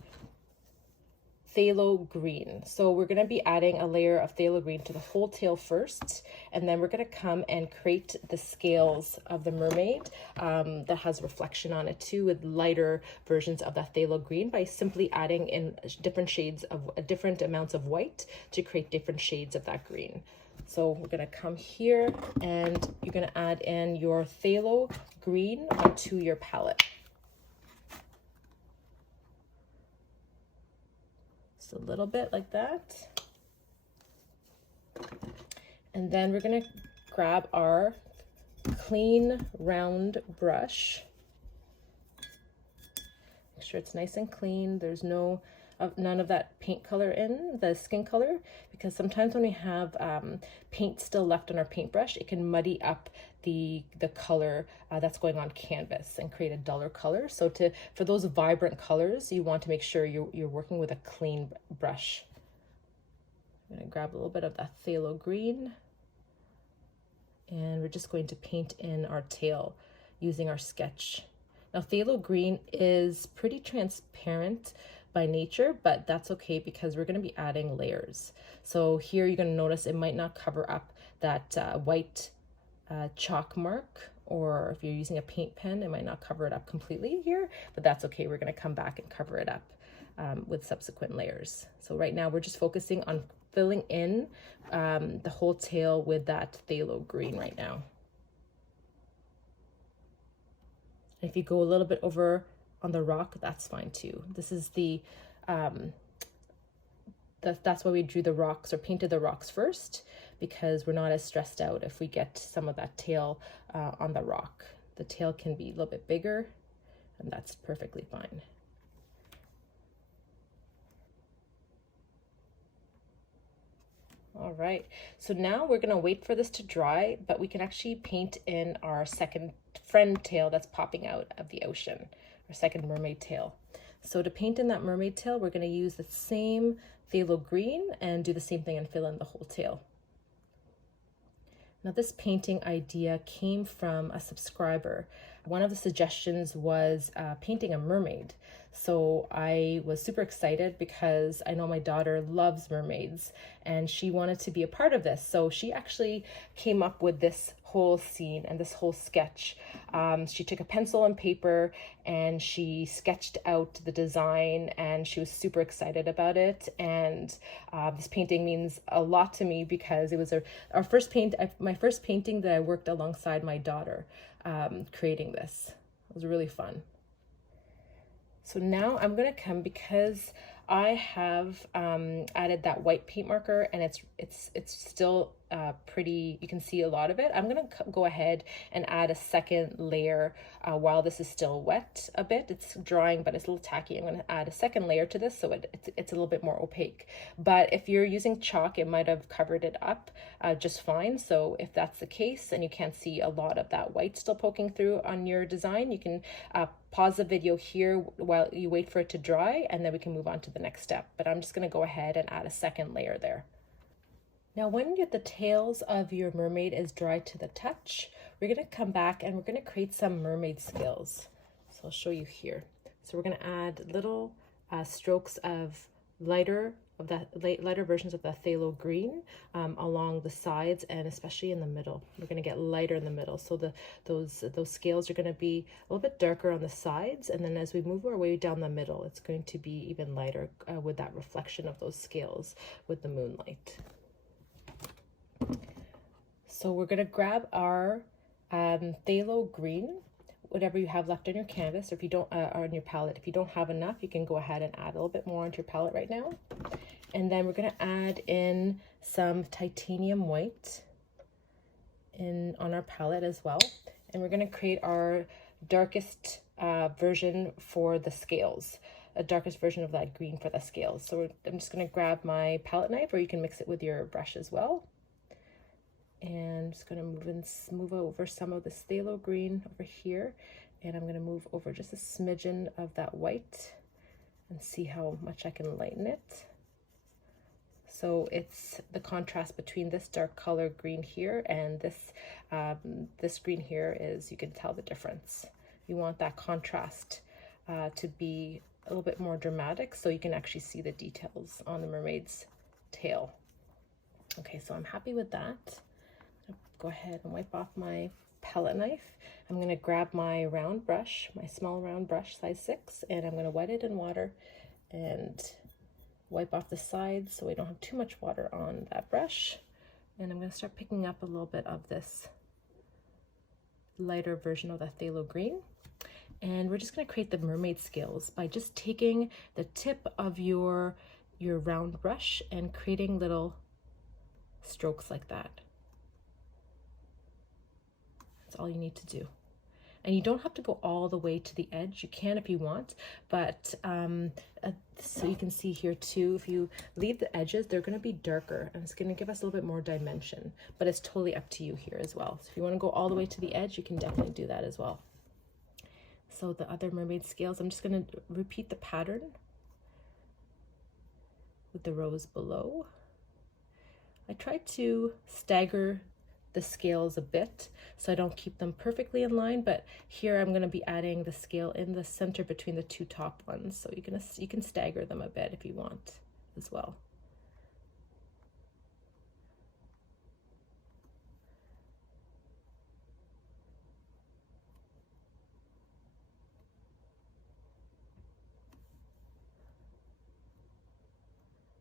phthalo green. So we're going to be adding a layer of phthalo green to the whole tail first, and then we're going to come and create the scales of the mermaid that has reflection on it too, with lighter versions of that phthalo green, by simply adding in different shades of different amounts of white to create different shades of that green. So we're going to come here and you're going to add in your phthalo green onto your palette. Just a little bit like that. And then we're going to grab our clean round brush. Make sure it's nice and clean. There's none of that paint color in the skin color, because sometimes when we have paint still left on our paintbrush, it can muddy up the color that's going on canvas and create a duller color. So for those vibrant colors, you want to make sure you're working with a clean brush. I'm going to grab a little bit of that phthalo green, and we're just going to paint in our tail using our sketch. Now phthalo green is pretty transparent by nature, but that's okay because we're going to be adding layers. So here you're going to notice it might not cover up that white chalk mark, or if you're using a paint pen, it might not cover it up completely here, but that's okay. We're going to come back and cover it up with subsequent layers. So right now we're just focusing on filling in the whole tail with that phthalo green right now. And if you go a little bit over on the rock, that's fine too. This is the that's why we drew the rocks or painted the rocks first, because we're not as stressed out if we get some of that tail on the rock. The tail can be a little bit bigger, and that's perfectly fine. All right, so now we're gonna wait for this to dry, but we can actually paint in our second friend tail that's popping out of the ocean, our second mermaid tail. So to paint in that mermaid tail, we're gonna use the same phthalo green and do the same thing and fill in the whole tail. Now this painting idea came from a subscriber. One of the suggestions was painting a mermaid. So I was super excited because I know my daughter loves mermaids and she wanted to be a part of this. So she actually came up with this whole scene and this whole sketch. She took a pencil and paper and she sketched out the design, and she was super excited about it. And this painting means a lot to me because it was my first painting that I worked alongside my daughter creating this. It was really fun. So now I'm going to come, because I have added that white paint marker and it's still pretty, you can see a lot of it. I'm going to go ahead and add a second layer while this is still wet a bit. It's drying, but it's a little tacky. I'm going to add a second layer to this so it's a little bit more opaque. But if you're using chalk, it might have covered it up just fine. So if that's the case and you can't see a lot of that white still poking through on your design, you can pause the video here while you wait for it to dry, and then we can move on to the next step. But I'm just going to go ahead and add a second layer there. Now when the tails of your mermaid is dry to the touch, we're going to come back and we're going to create some mermaid scales. So I'll show you here. So we're going to add little strokes of lighter versions of the phthalo green along the sides and especially in the middle. We're going to get lighter in the middle, so those scales are going to be a little bit darker on the sides, and then as we move our way down the middle, it's going to be even lighter with that reflection of those scales with the moonlight. So we're going to grab our phthalo green, whatever you have left on your canvas, or if you don't, or on your palette. If you don't have enough, you can go ahead and add a little bit more onto your palette right now. And then we're going to add in some titanium white on our palette as well. And we're going to create our darkest version for the scales, a darkest version of that green for the scales. So I'm just going to grab my palette knife, or you can mix it with your brush as well. And I'm just going to move over some of this phthalo green over here, and I'm going to move over just a smidgen of that white and see how much I can lighten it. So it's the contrast between this dark color green here and this green here is, you can tell the difference. You want that contrast to be a little bit more dramatic so you can actually see the details on the mermaid's tail. Okay, so I'm happy with that. Go ahead and wipe off my palette knife. I'm going to grab my round brush, my small round brush, size 6, and I'm going to wet it in water and wipe off the sides so we don't have too much water on that brush. And I'm going to start picking up a little bit of this lighter version of the phthalo green. And we're just going to create the mermaid scales by just taking the tip of your round brush and creating little strokes like that. All you need to do. And you don't have to go all the way to the edge. You can if you want, but so you can see here too, if you leave the edges, they're going to be darker and it's going to give us a little bit more dimension, but it's totally up to you here as well. So if you want to go all the way to the edge, you can definitely do that as well. So the other mermaid scales, I'm just going to repeat the pattern with the rows below. I try to stagger the scales a bit so I don't keep them perfectly in line, but here I'm going to be adding the scale in the center between the two top ones, so you can stagger them a bit if you want as well.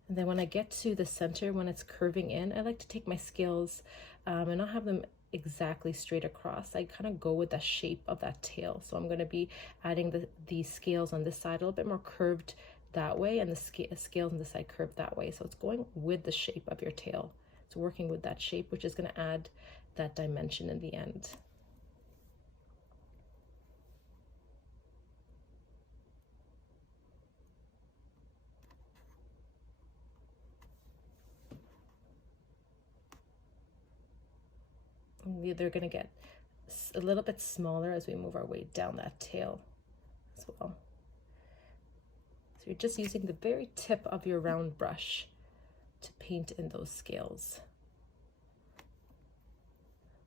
And then when I get to the center, when it's curving in, I like to take my scales and not have them exactly straight across. I kind of go with the shape of that tail. So I'm going to be adding the scales on this side a little bit more curved that way, and the scales on this side curved that way. So it's going with the shape of your tail. It's working with that shape, which is going to add that dimension in the end. They're going to get a little bit smaller as we move our way down that tail as well. So you're just using the very tip of your round brush to paint in those scales.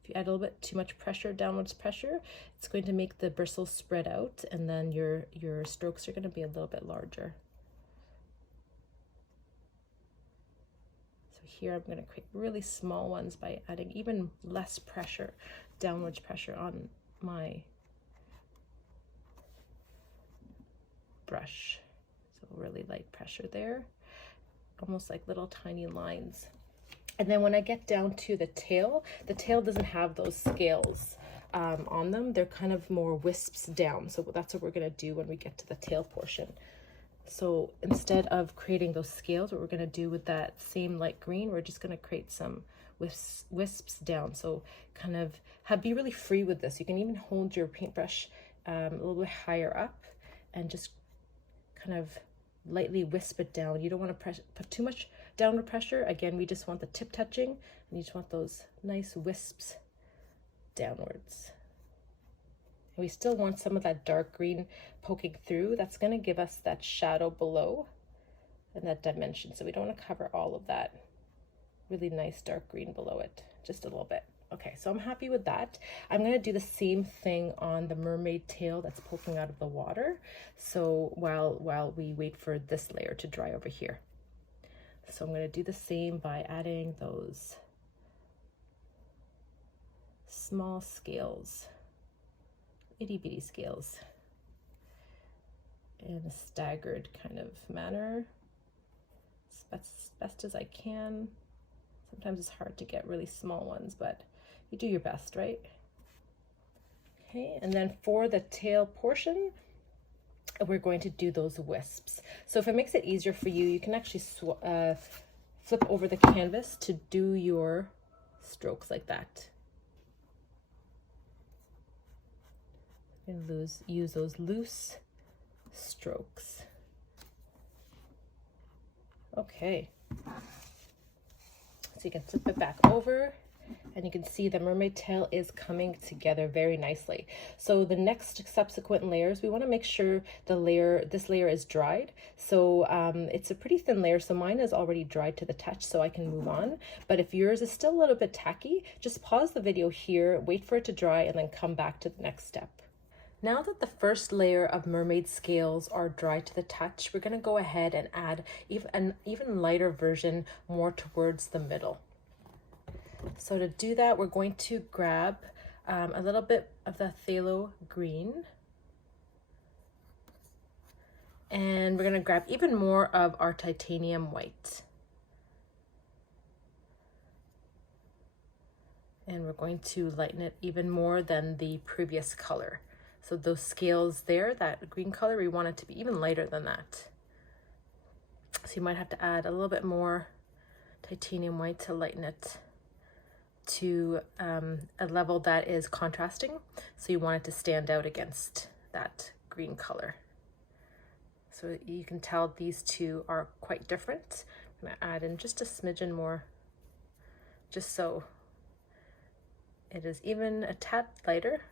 If you add a little bit too much pressure, downwards pressure, it's going to make the bristles spread out, and then your strokes are going to be a little bit larger. Here I'm going to create really small ones by adding even less pressure, downwards pressure on my brush. So really light pressure there, almost like little tiny lines. And then when I get down to the tail doesn't have those scales on them. They're kind of more wisps down. So that's what we're going to do when we get to the tail portion. So instead of creating those scales, what we're going to do with that same light green, we're just going to create some wisps down. So kind of be really free with this. You can even hold your paintbrush a little bit higher up and just kind of lightly wisp it down. You don't want to put too much downward pressure. Again, we just want the tip touching, and you just want those nice wisps downwards. We still want some of that dark green poking through. That's going to give us that shadow below and that dimension. So we don't want to cover all of that. really nice dark green below it, just a little bit. Okay, so I'm happy with that. I'm gonna do the same thing on the mermaid tail that's poking out of the water. So while we wait for this layer to dry over here. So I'm gonna do the same by adding those small scales, itty bitty scales, in a staggered kind of manner, as best as I can. Sometimes it's hard to get really small ones, but you do your best, right? Okay, and then for the tail portion, we're going to do those wisps. So if it makes it easier for you, you can actually flip over the canvas to do your strokes like that. And use those loose strokes. Okay. So you can flip it back over and you can see the mermaid tail is coming together very nicely. So the next subsequent layers, we want to make sure this layer is dried. So it's a pretty thin layer, so mine is already dried to the touch, so I can move on. But if yours is still a little bit tacky, just pause the video here, wait for it to dry, and then come back to the next step. Now that the first layer of mermaid scales are dry to the touch, we're going to go ahead and add an even lighter version more towards the middle. So to do that, we're going to grab a little bit of the phthalo green, and we're going to grab even more of our titanium white. And we're going to lighten it even more than the previous color. So those scales there, that green color, we want it to be even lighter than that. So you might have to add a little bit more titanium white to lighten it to a level that is contrasting. So you want it to stand out against that green color. So you can tell these two are quite different. I'm gonna add in just a smidgen more, just so it is even a tad lighter.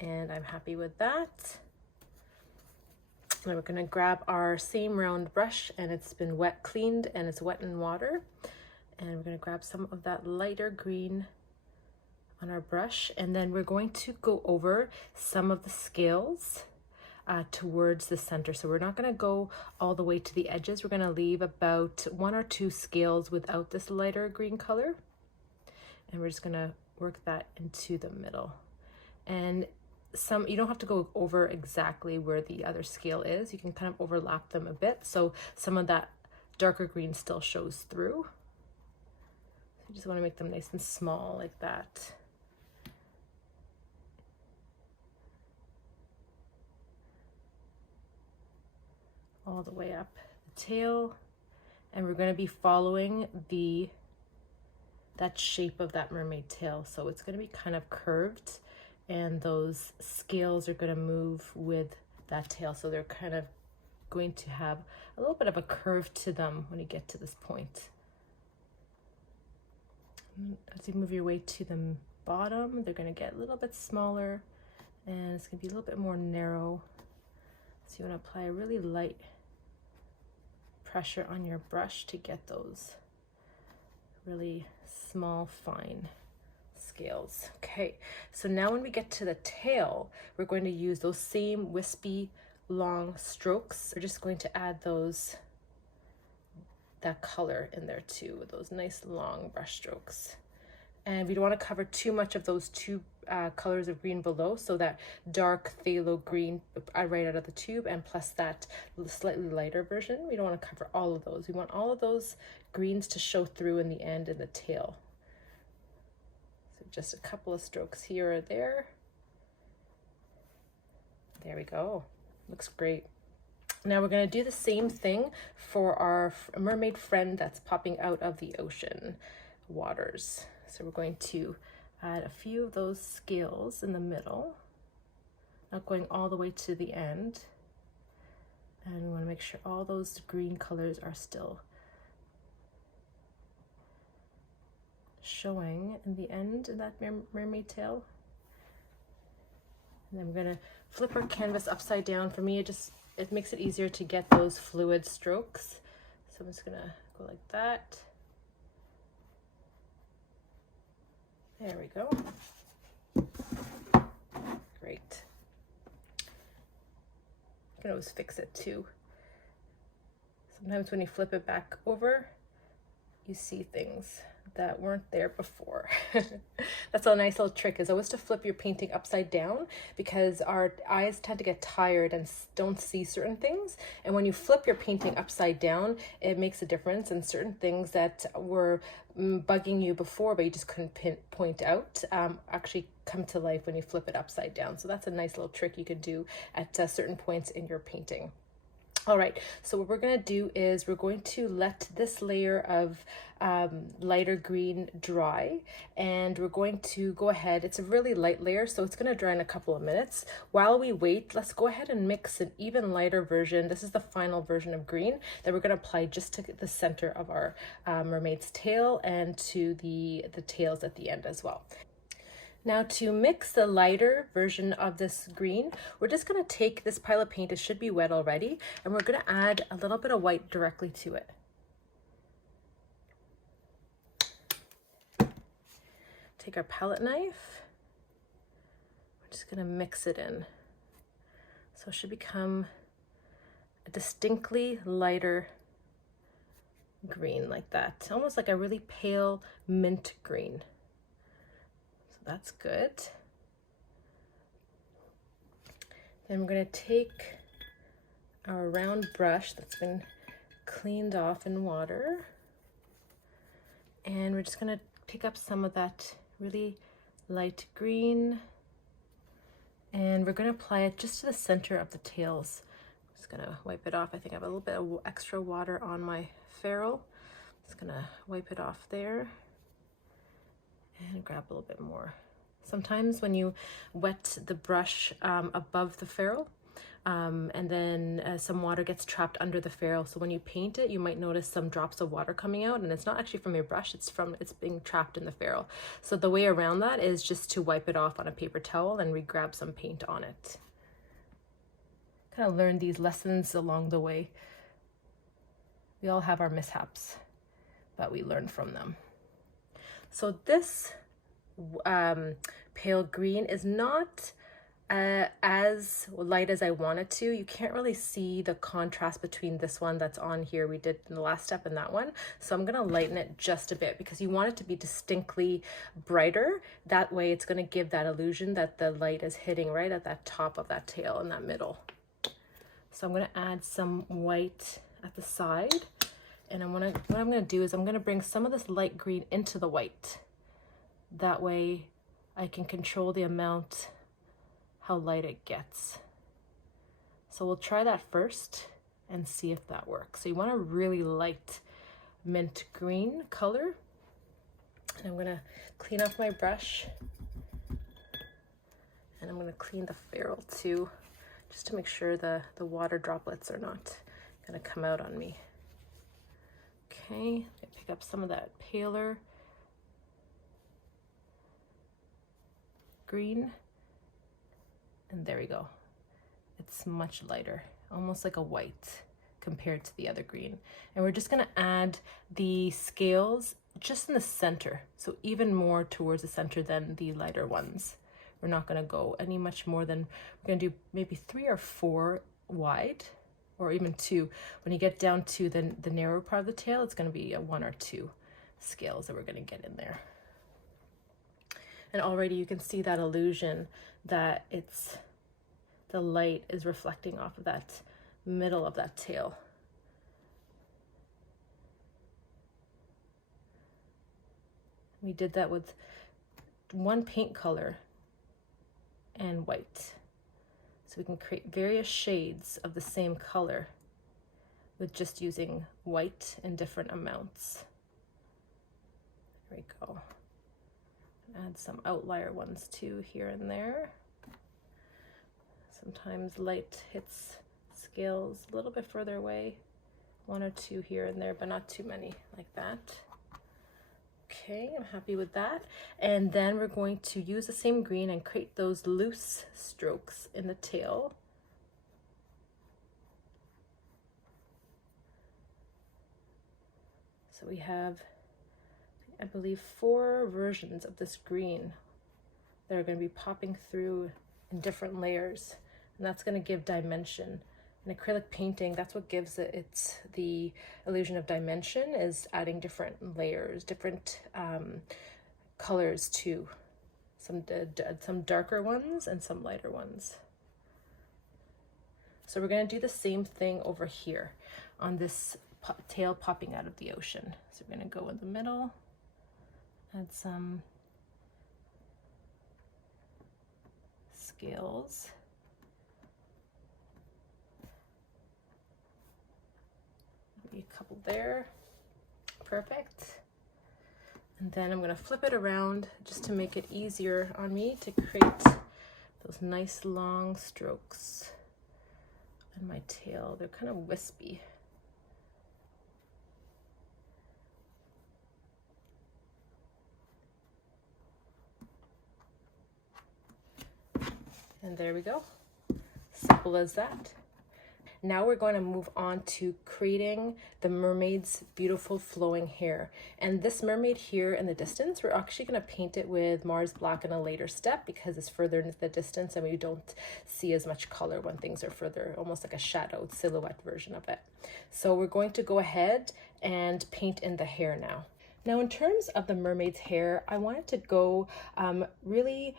And I'm happy with that. Then we're gonna grab our same round brush, and it's been cleaned and it's wet in water. And we're gonna grab some of that lighter green on our brush, and then we're going to go over some of the scales towards the center. So we're not gonna go all the way to the edges. We're gonna leave about 1 or 2 scales without this lighter green color. And we're just gonna work that into the middle. And you don't have to go over exactly where the other scale is. You can kind of overlap them a bit, so some of that darker green still shows through. You just want to make them nice and small like that. All the way up the tail, and we're going to be following that shape of that mermaid tail. So it's going to be kind of curved, and those scales are going to move with that tail. So they're kind of going to have a little bit of a curve to them when you get to this point. As you move your way to the bottom, they're going to get a little bit smaller, and it's going to be a little bit more narrow. So you want to apply a really light pressure on your brush to get those really small, fine scales. Okay, so now when we get to the tail, we're going to use those same wispy long strokes. We're just going to add that color in there too, with those nice long brush strokes. And we don't want to cover too much of those 2 colors of green below, so that dark phthalo green right out of the tube, and plus that slightly lighter version. We don't want to cover all of those. We want all of those greens to show through in the end and the tail. Just a couple of strokes here or there. There we go. Looks great. Now we're going to do the same thing for our mermaid friend that's popping out of the ocean waters. So we're going to add a few of those scales in the middle, not going all the way to the end. And we want to make sure all those green colors are still showing in the end in that mermaid tail. And then we're going to flip our canvas upside down. For me, it makes it easier to get those fluid strokes. So I'm just going to go like that. There we go. Great. You can always fix it too. Sometimes when you flip it back over, you see things that weren't there before. That's a nice little trick, is always to flip your painting upside down, because our eyes tend to get tired and don't see certain things. And when you flip your painting upside down, it makes a difference, and certain things that were bugging you before but you just couldn't point out actually come to life when you flip it upside down. So that's a nice little trick you can do at certain points in your painting. All right, so what we're going to do is we're going to let this layer of lighter green dry, and we're going to go ahead. It's a really light layer, so it's going to dry in a couple of minutes. While we wait, let's go ahead and mix an even lighter version. This is the final version of green that we're going to apply just to the center of our mermaid's tail and to the tails at the end as well. Now, to mix the lighter version of this green, we're just going to take this pile of paint, it should be wet already, and we're going to add a little bit of white directly to it. Take our palette knife, we're just going to mix it in. So it should become a distinctly lighter green like that, almost like a really pale mint green. That's good. Then we're going to take our round brush that's been cleaned off in water, and we're just going to pick up some of that really light green, and we're going to apply it just to the center of the tails. I'm just going to wipe it off. I think I have a little bit of extra water on my ferrule. Just going to wipe it off there and grab a little bit more. Sometimes when you wet the brush above the ferrule, and then some water gets trapped under the ferrule. So when you paint it, you might notice some drops of water coming out, and it's not actually from your brush, it's being trapped in the ferrule. So the way around that is just to wipe it off on a paper towel and re-grab some paint on it. Kind of learn these lessons along the way. We all have our mishaps, but we learn from them. So this pale green is not as light as I want it to. You can't really see the contrast between this one that's on here we did in the last step and that one. So I'm going to lighten it just a bit, because you want it to be distinctly brighter. That way it's going to give that illusion that the light is hitting right at that top of that tail in that middle. So I'm going to add some white at the side, and what I'm going to do is I'm going to bring some of this light green into the white. That way I can control the amount, how light it gets. So we'll try that first and see if that works. So you want a really light mint green color. And I'm gonna clean off my brush, and I'm gonna clean the ferrule too, just to make sure the water droplets are not gonna come out on me. Okay, I pick up some of that paler green, and there we go. It's much lighter, almost like a white compared to the other green. And we're just going to add the scales just in the center, so even more towards the center than the lighter ones. We're not going to go any much more than, we're going to do maybe 3 or 4 wide, or even 2. When you get down to the narrow part of the tail, it's going to be 1 or 2 scales that we're going to get in there. And already you can see that illusion that the light is reflecting off of that middle of that tail. We did that with one paint color and white. So we can create various shades of the same color with just using white in different amounts. There we go. Add some outlier ones too here and there. Sometimes light hits scales a little bit further away, 1 or 2 here and there, but not too many like that. Okay, I'm happy with that. And then we're going to use the same green and create those loose strokes in the tail. So we have I believe, 4 versions of this green that are going to be popping through in different layers, and that's going to give dimension. An acrylic painting, that's what gives it the illusion of dimension, is adding different layers, different colors too. Some darker ones and some lighter ones. So we're going to do the same thing over here on this tail popping out of the ocean. So we're going to go in the middle, add some scales. Maybe a couple there. Perfect. And then I'm going to flip it around just to make it easier on me to create those nice long strokes on my tail. They're kind of wispy. And there we go. Simple as that. Now we're going to move on to creating the mermaid's beautiful flowing hair. And this mermaid here in the distance, we're actually going to paint it with Mars Black in a later step because it's further into the distance and we don't see as much color when things are further, almost like a shadowed silhouette version of it. So we're going to go ahead and paint in the hair now. Now in terms of the mermaid's hair, I wanted to go really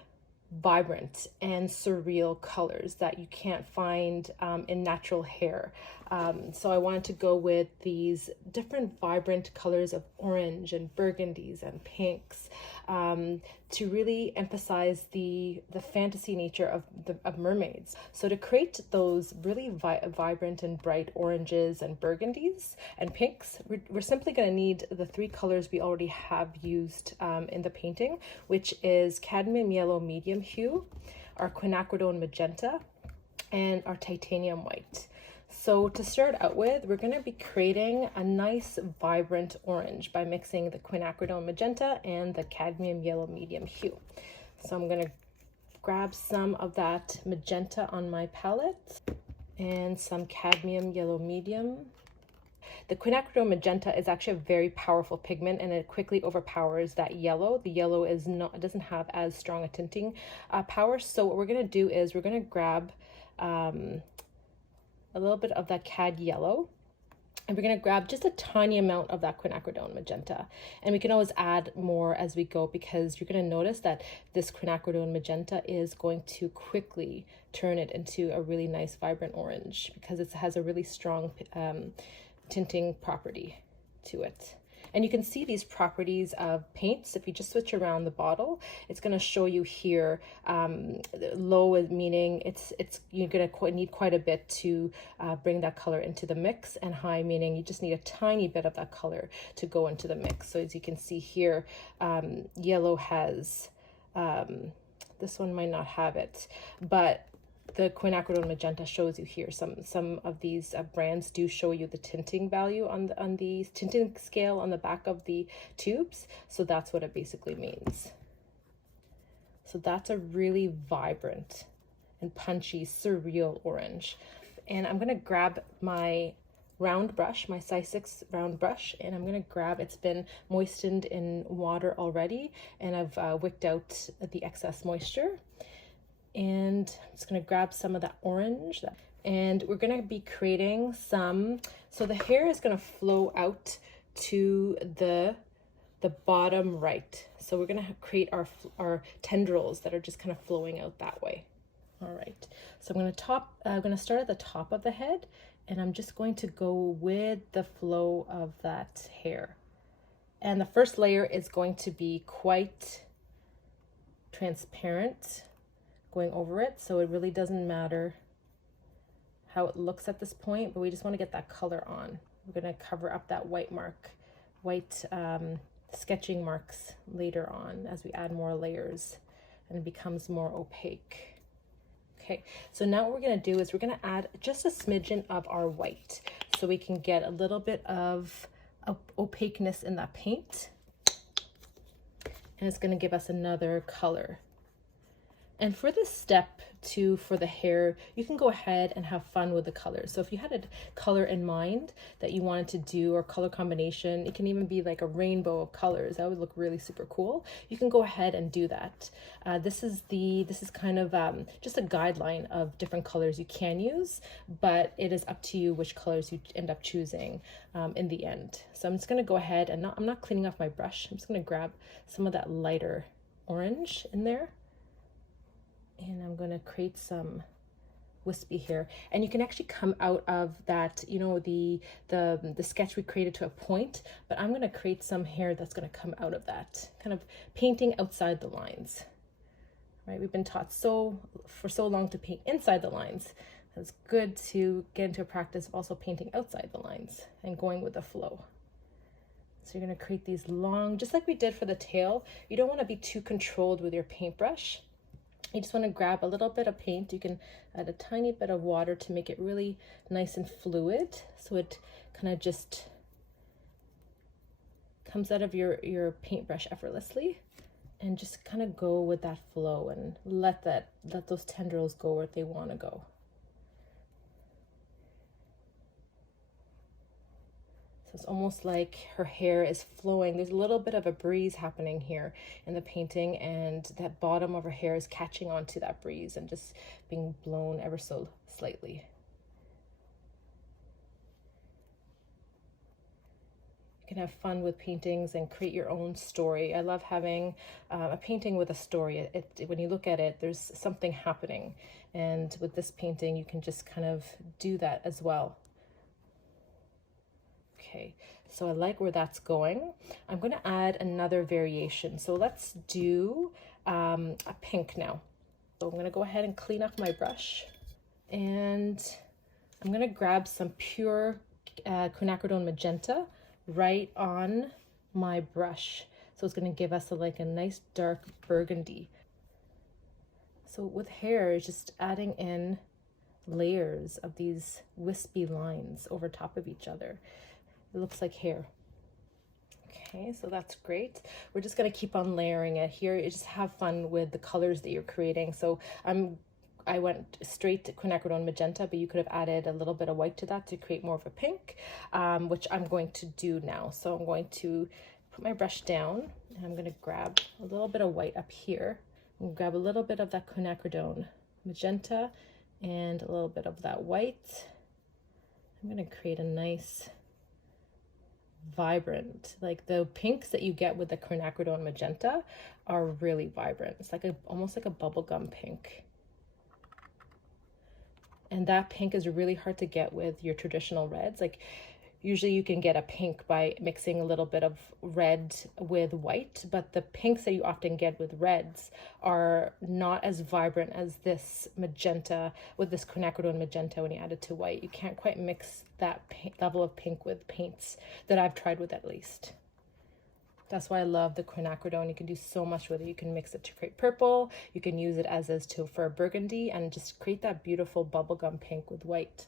vibrant and surreal colors that you can't find in natural hair. So I wanted to go with these different vibrant colors of orange and burgundies and pinks to really emphasize the fantasy nature of mermaids. So to create those really vibrant and bright oranges and burgundies and pinks, we're simply going to need the 3 colors we already have used in the painting, which is cadmium yellow medium hue, our quinacridone magenta, and our titanium white. So to start out with, we're going to be creating a nice vibrant orange by mixing the quinacridone magenta and the cadmium yellow medium hue. So I'm going to grab some of that magenta on my palette and some cadmium yellow medium. The quinacridone magenta is actually a very powerful pigment and it quickly overpowers that yellow. The yellow doesn't have as strong a tinting power. So what we're going to do is we're going to grab a little bit of that cad yellow, and we're going to grab just a tiny amount of that quinacridone magenta, and we can always add more as we go because you're going to notice that this quinacridone magenta is going to quickly turn it into a really nice vibrant orange because it has a really strong tinting property to it. And you can see these properties of paints. If you just switch around the bottle, it's going to show you here low meaning you're going to need quite a bit to bring that color into the mix, and high meaning you just need a tiny bit of that color to go into the mix. So as you can see here, yellow has, this one might not have it, but the quinacridone magenta shows you here. Some of these brands do show you the tinting value on the tinting scale on the back of the tubes. So that's what it basically means. So that's a really vibrant and punchy, surreal orange. And I'm going to grab my round brush, my size 6 round brush, and I'm going to grab, it's been moistened in water already, and I've wicked out the excess moisture. And I'm just going to grab some of that orange, and we're going to be creating some, so the hair is going to flow out to the bottom right. So we're going to create our tendrils that are just kind of flowing out that way. All right, so I'm going to start at the top of the head, and I'm just going to go with the flow of that hair. And the first layer is going to be quite transparent, going over it, so it really doesn't matter how it looks at this point, but we just want to get that color on. We're going to cover up that white sketching marks later on as we add more layers and it becomes more opaque. Okay, so now what we're going to do is we're going to add just a smidgen of our white so we can get a little bit of opaqueness in that paint, and it's going to give us another color And for this step two, for the hair, you can go ahead and have fun with the colors. So if you had a color in mind that you wanted to do, or color combination, it can even be like a rainbow of colors. That would look really super cool. You can go ahead and do that. This is kind of just a guideline of different colors you can use, but it is up to you which colors you end up choosing in the end. So I'm just going to go ahead and I'm not cleaning off my brush. I'm just going to grab some of that lighter orange in there. And I'm going to create some wispy hair, and you can actually come out of that, you know, the sketch we created to a point, but I'm going to create some hair that's going to come out of that, kind of painting outside the lines, right? We've been taught for so long to paint inside the lines. It's good to get into a practice of also painting outside the lines and going with the flow. So you're going to create these long, just like we did for the tail. You don't want to be too controlled with your paintbrush. You just want to grab a little bit of paint. You can add a tiny bit of water to make it really nice and fluid, so it kind of just comes out of your paintbrush effortlessly, and just kind of go with that flow and let those tendrils go where they want to go. So it's almost like her hair is flowing. There's a little bit of a breeze happening here in the painting, and that bottom of her hair is catching onto that breeze and just being blown ever so slightly. You can have fun with paintings and create your own story. I love having a painting with a story. When you look at it, there's something happening. And with this painting, you can just kind of do that as well. Okay, so I like where that's going. I'm going to add another variation. So let's do a pink now. So I'm going to go ahead and clean up my brush, and I'm going to grab some pure quinacridone magenta right on my brush. So it's going to give us like a nice dark burgundy. So with hair, just adding in layers of these wispy lines over top of each other. It looks like hair. Okay, so that's great. We're just going to keep on layering it here. You just have fun with the colors that you're creating. So I went straight to quinacridone magenta, but you could have added a little bit of white to that to create more of a pink, which I'm going to do now. So I'm going to put my brush down, and I'm going to grab a little bit of white up here, and grab a little bit of that quinacridone magenta and a little bit of that white. I'm going to create a nice vibrant, like the pinks that you get with the quinacridone magenta are really vibrant. It's like almost like a bubblegum pink. And that pink is really hard to get with your traditional reds. Like usually you can get a pink by mixing a little bit of red with white, but the pinks that you often get with reds are not as vibrant as this magenta with this quinacridone magenta when you add it to white. You can't quite mix that level of pink with paints that I've tried with, at least. That's why I love the quinacridone. You can do so much with it. You can mix it to create purple. You can use it as is for a burgundy and just create that beautiful bubblegum pink with white.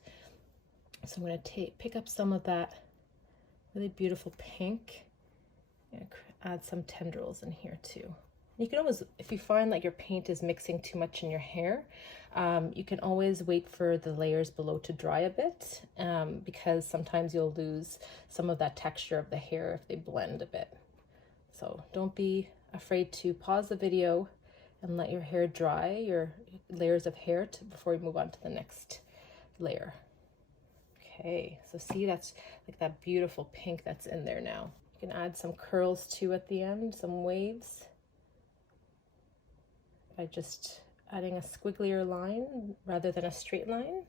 So I'm going to pick up some of that really beautiful pink and add some tendrils in here too. You can always, if you find that your paint is mixing too much in your hair, you can always wait for the layers below to dry a bit, because sometimes you'll lose some of that texture of the hair if they blend a bit. So don't be afraid to pause the video and let your hair dry, your layers of hair, before you move on to the next layer. Okay, so see, that's like that beautiful pink that's in there now. You can add some curls too at the end, some waves, by just adding a squigglier line rather than a straight line.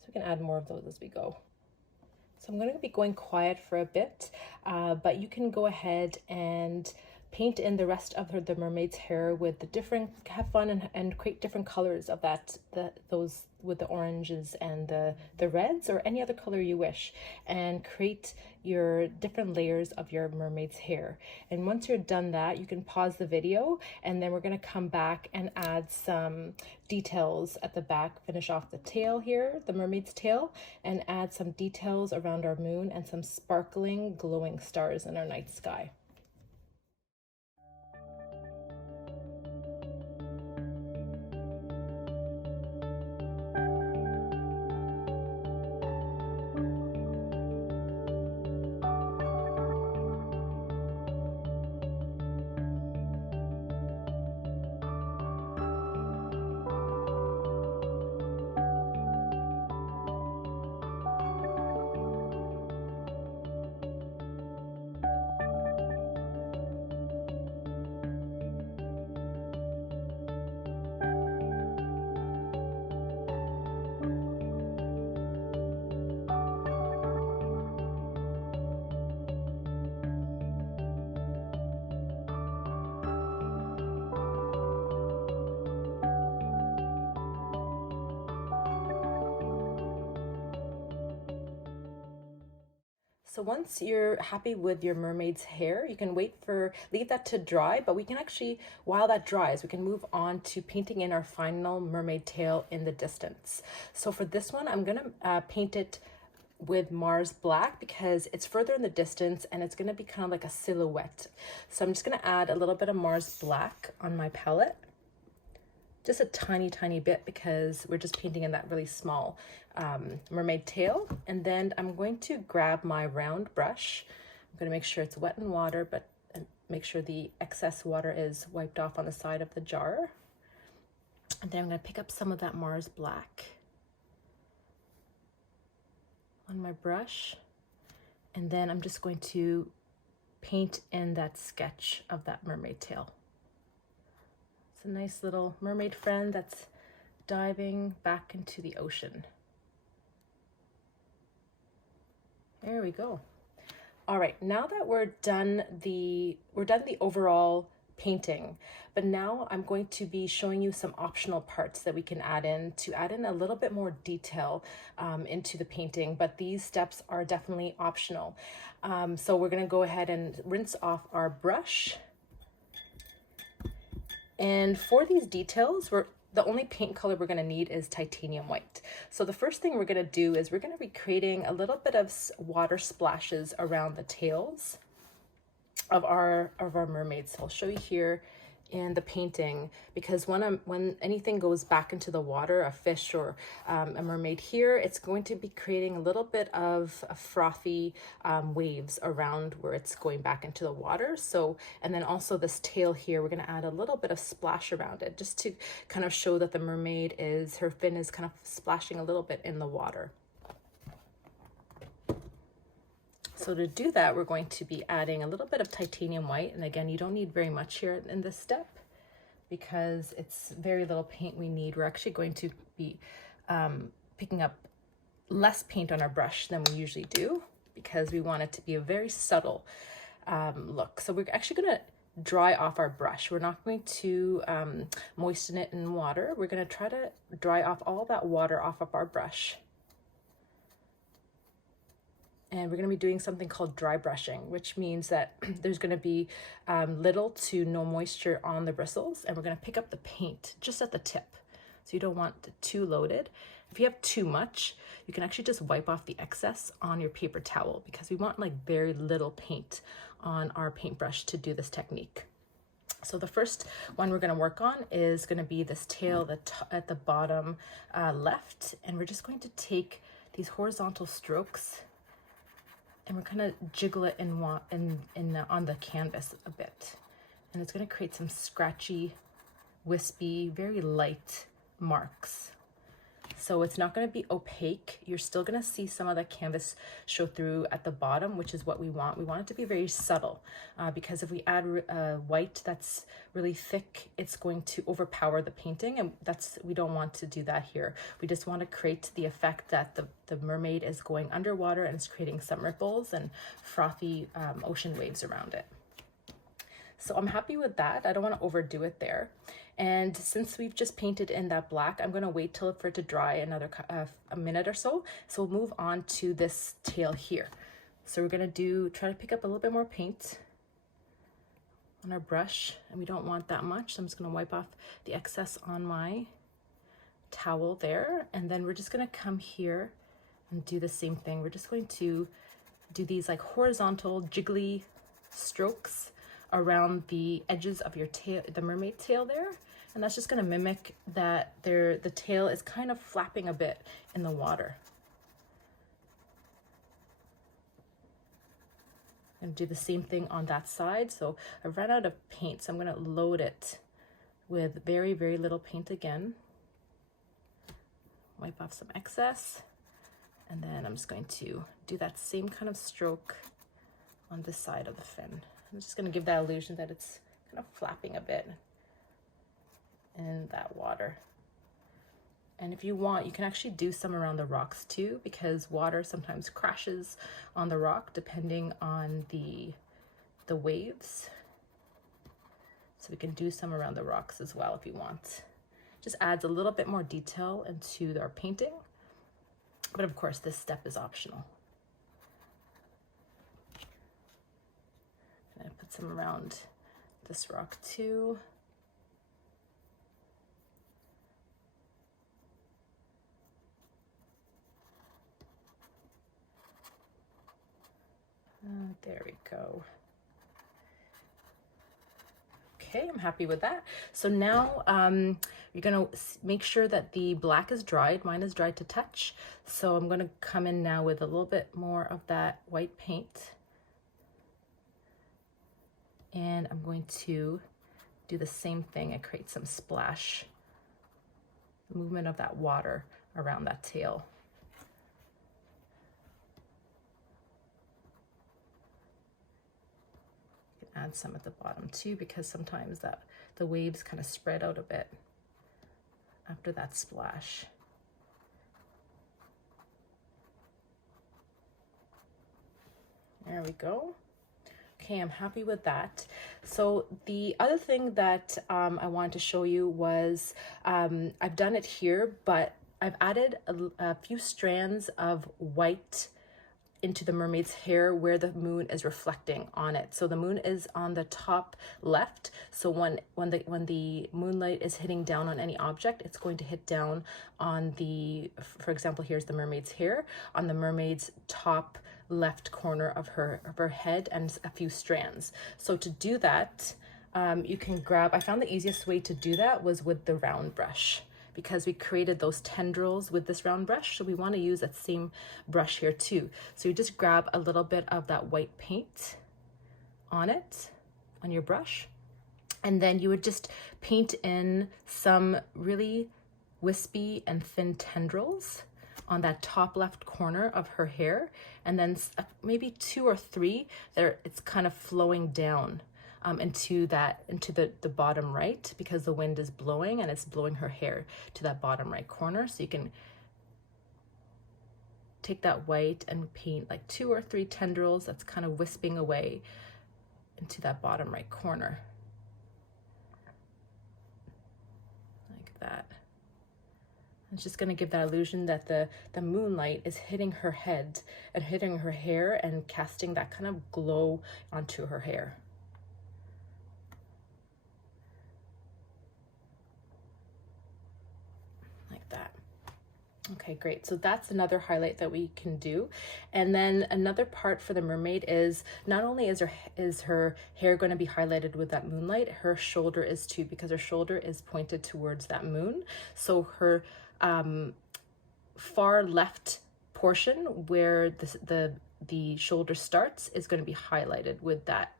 So we can add more of those as we go. So I'm going to be going quiet for a bit, but you can go ahead and paint in the rest of the mermaid's hair with the different, have fun and create different colors of those with the oranges and the reds, or any other color you wish, and create your different layers of your mermaid's hair. And once you're done that, you can pause the video, and then we're going to come back and add some details at the back, finish off the tail here, the mermaid's tail, and add some details around our moon and some sparkling glowing stars in our night sky. So once you're happy with your mermaid's hair, you can leave that to dry, but we can actually, while that dries, we can move on to painting in our final mermaid tail in the distance. So for this one, I'm gonna paint it with Mars Black because it's further in the distance and it's gonna be kind of like a silhouette. So I'm just gonna add a little bit of Mars Black on my palette. Just a tiny bit because we're just painting in that really small mermaid tail. And then I'm going to grab my round brush. I'm going to make sure it's wet in water, but make sure the excess water is wiped off on the side of the jar. And then I'm going to pick up some of that Mars Black on my brush. And then I'm just going to paint in that sketch of that mermaid tail. A nice little mermaid friend that's diving back into the ocean. There we go. All right, now that we're done the overall painting, but now I'm going to be showing you some optional parts that we can add in to add in a little bit more detail into the painting, but these steps are definitely optional. So we're gonna go ahead and rinse off our brush. And for these details, the only paint color we're gonna need is titanium white. So the first thing we're gonna do is we're gonna be creating a little bit of water splashes around the tails of our mermaids. So I'll show you here in the painting, because when anything goes back into the water, a fish or a mermaid here, it's going to be creating a little bit of a frothy waves around where it's going back into the water. So, and then also this tail here, we're going to add a little bit of splash around it just to kind of show that the mermaid her fin is kind of splashing a little bit in the water. So to do that, we're going to be adding a little bit of titanium white. And again, you don't need very much here in this step because it's very little paint we need. We're actually going to be picking up less paint on our brush than we usually do because we want it to be a very subtle look. So we're actually going to dry off our brush. We're not going to moisten it in water. We're going to try to dry off all that water off of our brush. And we're going to be doing something called dry brushing, which means that there's going to be little to no moisture on the bristles, and we're going to pick up the paint just at the tip. So you don't want it too loaded. If you have too much, you can actually just wipe off the excess on your paper towel because we want like very little paint on our paintbrush to do this technique. So the first one we're going to work on is going to be this tail at the bottom left, and we're just going to take these horizontal strokes and we're gonna jiggle it on the canvas a bit. And it's gonna create some scratchy, wispy, very light marks. So it's not gonna be opaque. You're still gonna see some of the canvas show through at the bottom, which is what we want. We want it to be very subtle because if we add white that's really thick, it's going to overpower the painting, and we don't want to do that here. We just want to create the effect that the mermaid is going underwater and it's creating some ripples and frothy ocean waves around it. So I'm happy with that. I don't want to overdo it there. And since we've just painted in that black, I'm going to wait for it to dry another a minute or so. So we'll move on to this tail here. So we're going to try to pick up a little bit more paint on our brush, and we don't want that much. So I'm just going to wipe off the excess on my towel there. And then we're just going to come here and do the same thing. We're just going to do these like horizontal jiggly strokes around the edges of your tail, the mermaid tail there. And that's just going to mimic that the tail is kind of flapping a bit in the water. And do the same thing on that side. So I ran out of paint, so I'm going to load it with very, very little paint again. Wipe off some excess. And then I'm just going to do that same kind of stroke on this side of the fin. I'm just going to give that illusion that it's kind of flapping a bit in that water. And if you want, you can actually do some around the rocks too, because water sometimes crashes on the rock depending on the waves. So we can do some around the rocks as well if you want. Just adds a little bit more detail into our painting. But of course, this step is optional. some around this rock too. There we go. Okay, I'm happy with that. So now you're gonna make sure that the black is dried. Mine is dried to touch. So I'm gonna come in now with a little bit more of that white paint. And I'm going to do the same thing and create some splash movement of that water around that tail. You can add some at the bottom too, because sometimes the waves kind of spread out a bit after that splash. There we go. Okay, I'm happy with that. So the other thing that I wanted to show you was, I've done it here, but I've added a few strands of white into the mermaid's hair where the moon is reflecting on it. So the moon is on the top left. So when the moonlight is hitting down on any object, it's going to hit down on the, for example, here's the mermaid's hair, on the mermaid's top left corner of her head and a few strands. So to do that, you can grab, I found the easiest way to do that was with the round brush, because we created those tendrils with this round brush. So we want to use that same brush here too. So you just grab a little bit of that white paint on it, on your brush, and then you would just paint in some really wispy and thin tendrils on that top left corner of her hair, and then maybe 2 or 3 there, it's kind of flowing down into the bottom right, because the wind is blowing and it's blowing her hair to that bottom right corner. So you can take that white and paint like 2 or 3 tendrils that's kind of wisping away into that bottom right corner, like that. It's just going to give that illusion that the moonlight is hitting her head and hitting her hair and casting that kind of glow onto her hair. Like that. Okay, great. So that's another highlight that we can do. And then another part for the mermaid is, not only is her hair going to be highlighted with that moonlight, her shoulder is too, because her shoulder is pointed towards that moon. So her far left portion where the shoulder starts is going to be highlighted with that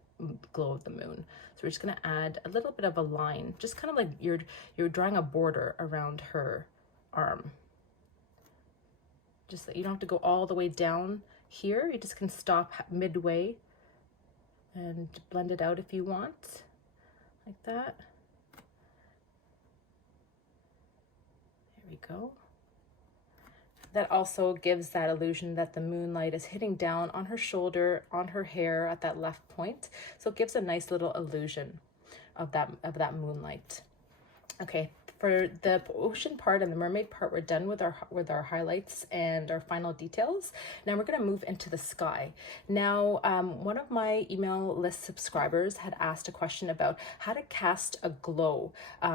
glow of the moon. So we're just going to add a little bit of a line, just kind of like you're drawing a border around her arm. Just that you don't have to go all the way down here. You just can stop midway and blend it out if you want, like that. There we go. That also gives that illusion that the moonlight is hitting down on her shoulder, on her hair at that left point. So it gives a nice little illusion of that moonlight. Okay, for the ocean part and the mermaid part, we're done with our highlights and our final details. Now we're going to move into the sky. Now, one of my email list subscribers had asked a question about how to cast a glow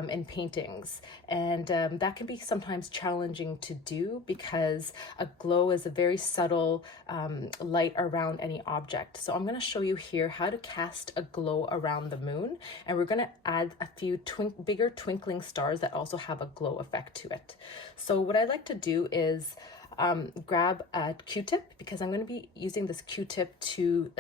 in paintings, and that can be sometimes challenging to do because a glow is a very subtle light around any object. So I'm going to show you here how to cast a glow around the moon, and we're going to add a few bigger twinkling stars that also have a glow effect to it. So what I like to do is grab a Q-tip, because I'm going to be using this Q-tip to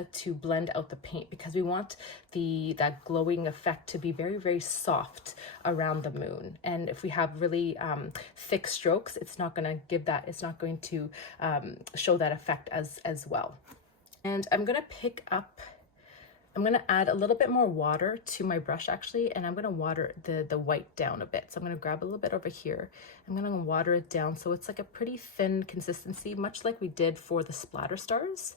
blend out the paint, because we want that glowing effect to be very, very soft around the moon. And if we have really thick strokes, it's not going to give that, it's not going to show that effect as well. And I'm going to add a little bit more water to my brush actually, and I'm going to water the white down a bit. So I'm going to grab a little bit over here. I'm going to water it down so it's like a pretty thin consistency, much like we did for the splatter stars,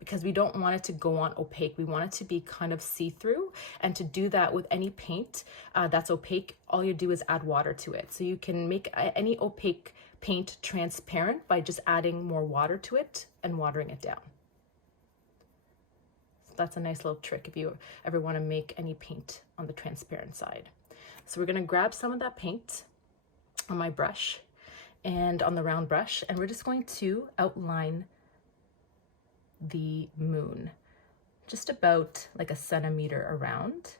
because we don't want it to go on opaque. We want it to be kind of see-through, and to do that with any paint that's opaque, all you do is add water to it. So you can make any opaque paint transparent by just adding more water to it and watering it down. That's a nice little trick if you ever want to make any paint on the transparent side. So we're going to grab some of that paint on my brush and on the round brush, and we're just going to outline the moon just about like a centimeter around.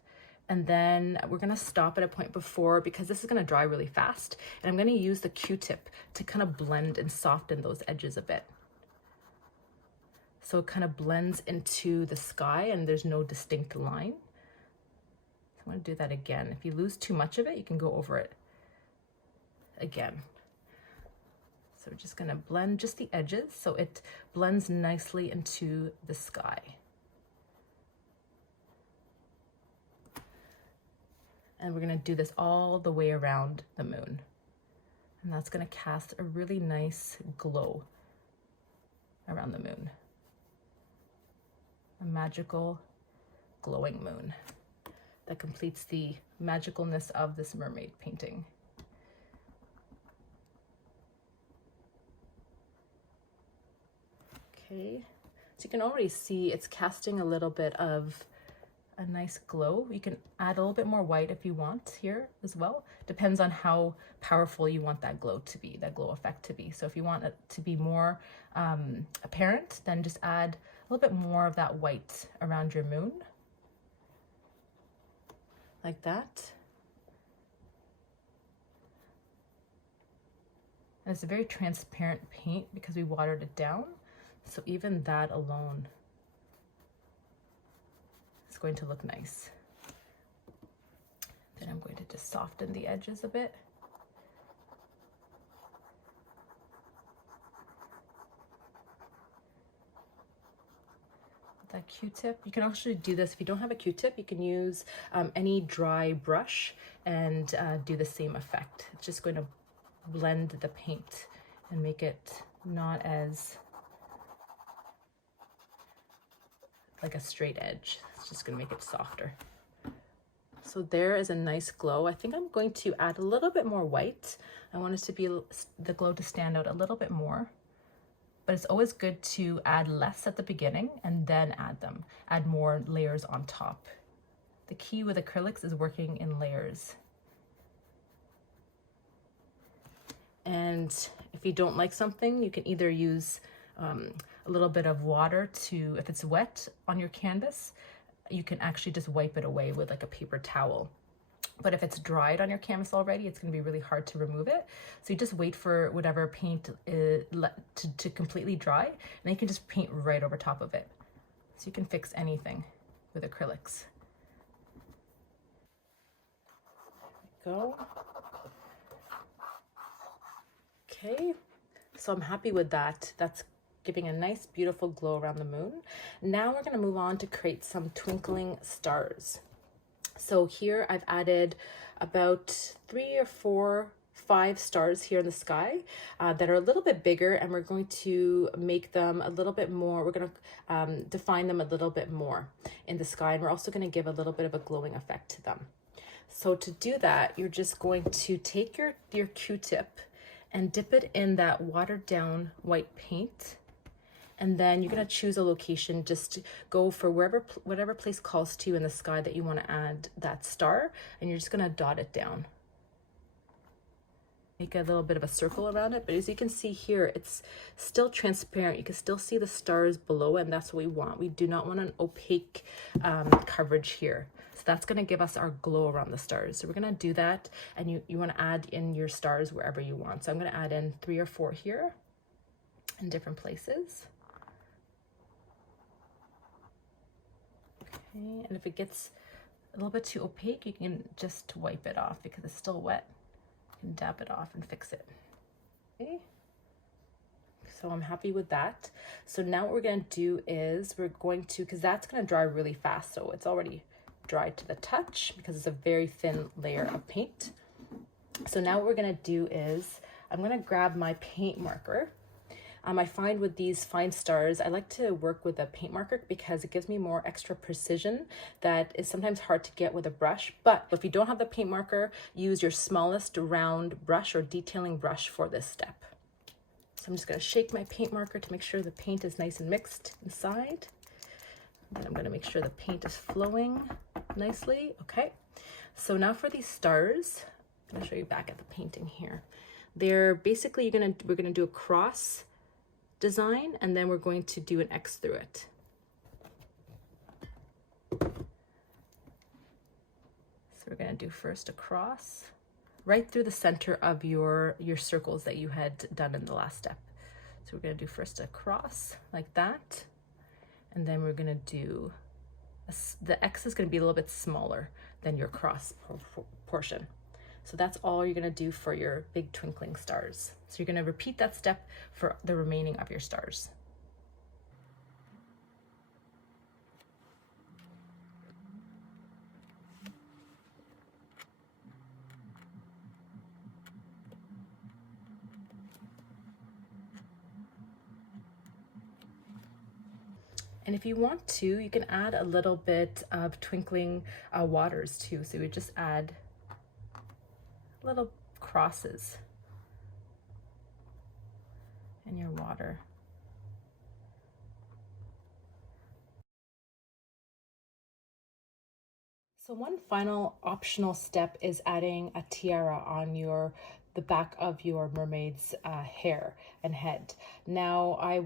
And then we're going to stop at a point before, because this is going to dry really fast, and I'm going to use the Q-tip to kind of blend and soften those edges a bit. So it kind of blends into the sky and there's no distinct line. So I'm going to do that again. If you lose too much of it, you can go over it again. So we're just going to blend just the edges so it blends nicely into the sky. And we're going to do this all the way around the moon. And that's going to cast a really nice glow around the moon. A magical glowing moon that completes the magicalness of this mermaid painting. Okay, so you can already see it's casting a little bit of a nice glow. You can add a little bit more white if you want here as well. Depends on how powerful you want that glow to be, that glow effect to be. So if you want it to be more apparent, then just add a little bit more of that white around your moon, like that. And it's a very transparent paint because we watered it down. So even that alone is going to look nice. Then I'm going to just soften the edges a bit. That Q-tip, you can actually do this if you don't have a Q-tip. You can use any dry brush and do the same effect. It's just going to blend the paint and make it not as like a straight edge. It's just going to make it softer. So there is a nice glow. I think I'm going to add a little bit more white. I want it to be the glow to stand out a little bit more. But it's always good to add less at the beginning and then add more layers on top. The key with acrylics is working in layers. And if you don't like something, you can either use a little bit of water to, if it's wet on your canvas, you can actually just wipe it away with like a paper towel. But if it's dried on your canvas already, it's going to be really hard to remove it. So you just wait for whatever paint to completely dry, and then you can just paint right over top of it. So you can fix anything with acrylics. There we go. Okay, so I'm happy with that. That's giving a nice, beautiful glow around the moon. Now we're going to move on to create some twinkling stars. So here I've added about 3 or 4, 5 stars here in the sky that are a little bit bigger, and we're going to make them a little bit more, we're going to define them a little bit more in the sky, and we're also going to give a little bit of a glowing effect to them. So to do that, you're just going to take your Q-tip and dip it in that watered down white paint. And then you're going to choose a location, just go for whatever place calls to you in the sky that you want to add that star, and you're just going to dot it down. Make a little bit of a circle around it, but as you can see here, it's still transparent. You can still see the stars below, and that's what we want. We do not want an opaque coverage here. So that's going to give us our glow around the stars. So we're going to do that, and you want to add in your stars wherever you want. So I'm going to add in 3 or 4 here in different places. Okay, and if it gets a little bit too opaque, you can just wipe it off because it's still wet. You can dab it off and fix it. Okay, so I'm happy with that. So now what we're going to do is we're going to, because that's going to dry really fast, so it's already dried to the touch because it's a very thin layer of paint. So now what we're going to do is I'm going to grab my paint marker. I find with these fine stars, I like to work with a paint marker because it gives me more extra precision that is sometimes hard to get with a brush. But if you don't have the paint marker, use your smallest round brush or detailing brush for this step. So I'm just going to shake my paint marker to make sure the paint is nice and mixed inside. And I'm gonna make sure the paint is flowing nicely. Okay, so now for these stars, I'm gonna show you back at the painting here. They're basically, we're gonna do a cross design, and then we're going to do an X through it. So we're gonna do first a cross right through the center of your circles that you had done in the last step. So we're gonna do first a cross like that, and then we're gonna do, the X is gonna be a little bit smaller than your cross portion. So that's all you're gonna do for your big twinkling stars. So you're gonna repeat that step for the remaining of your stars. And if you want to, you can add a little bit of twinkling waters too. So we just add little crosses in your water. So one final optional step is adding a tiara on the back of your mermaid's hair and head. Now, I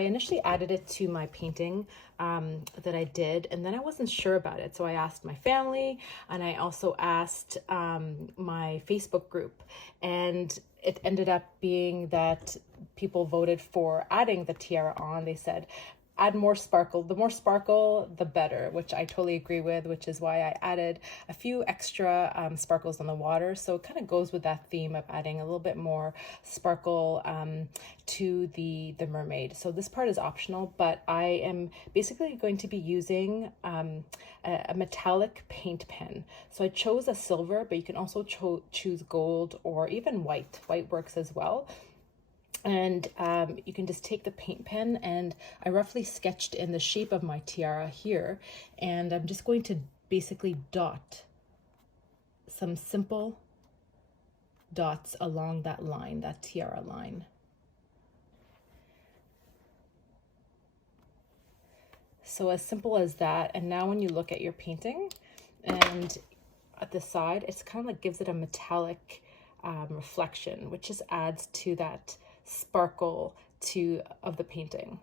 initially added it to my painting that I did, and then I wasn't sure about it. So I asked my family, and I also asked my Facebook group, and it ended up being that people voted for adding the tiara on. They said, add more sparkle. The more sparkle, the better, which I totally agree with, which is why I added a few extra sparkles on the water. So it kind of goes with that theme of adding a little bit more sparkle to the mermaid. So this part is optional, but I am basically going to be using a metallic paint pen. So I chose a silver, but you can also choose gold or even white. White works as well. And you can just take the paint pen, and I roughly sketched in the shape of my tiara here, and I'm just going to basically dot some simple dots along that line, that tiara line. So as simple as that. And now when you look at your painting, and at the side, it's kind of like gives it a metallic reflection, which just adds to that sparkle of the painting,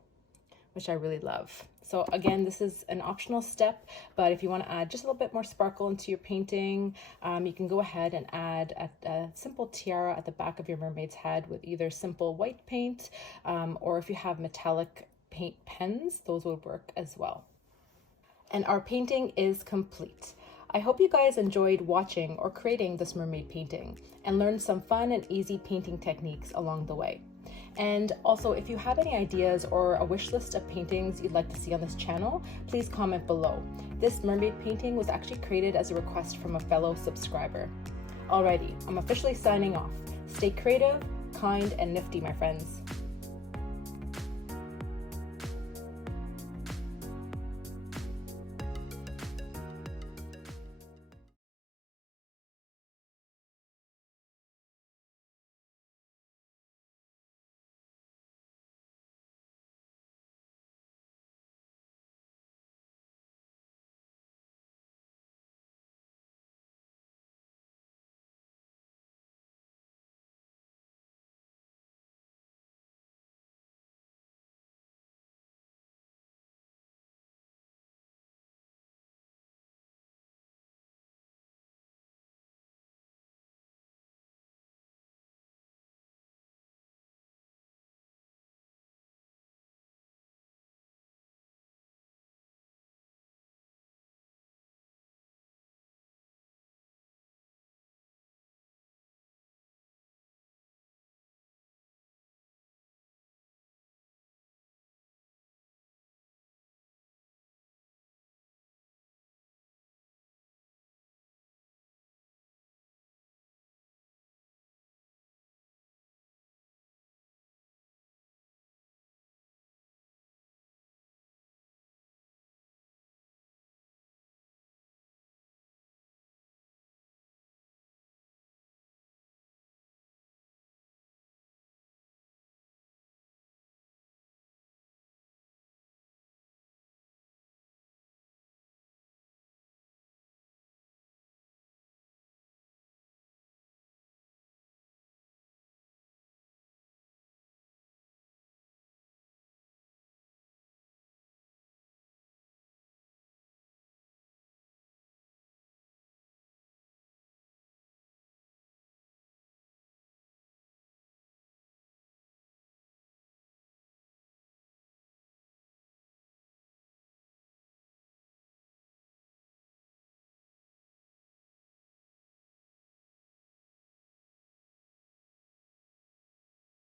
which I really love. So again, this is an optional step, but if you want to add just a little bit more sparkle into your painting, you can go ahead and add a simple tiara at the back of your mermaid's head with either simple white paint, or if you have metallic paint pens, those would work as well. And our painting is complete. I hope you guys enjoyed watching or creating this mermaid painting and learned some fun and easy painting techniques along the way. And also, if you have any ideas or a wish list of paintings you'd like to see on this channel, please comment below. This mermaid painting was actually created as a request from a fellow subscriber. Alrighty, I'm officially signing off. Stay creative, kind, and nifty, my friends.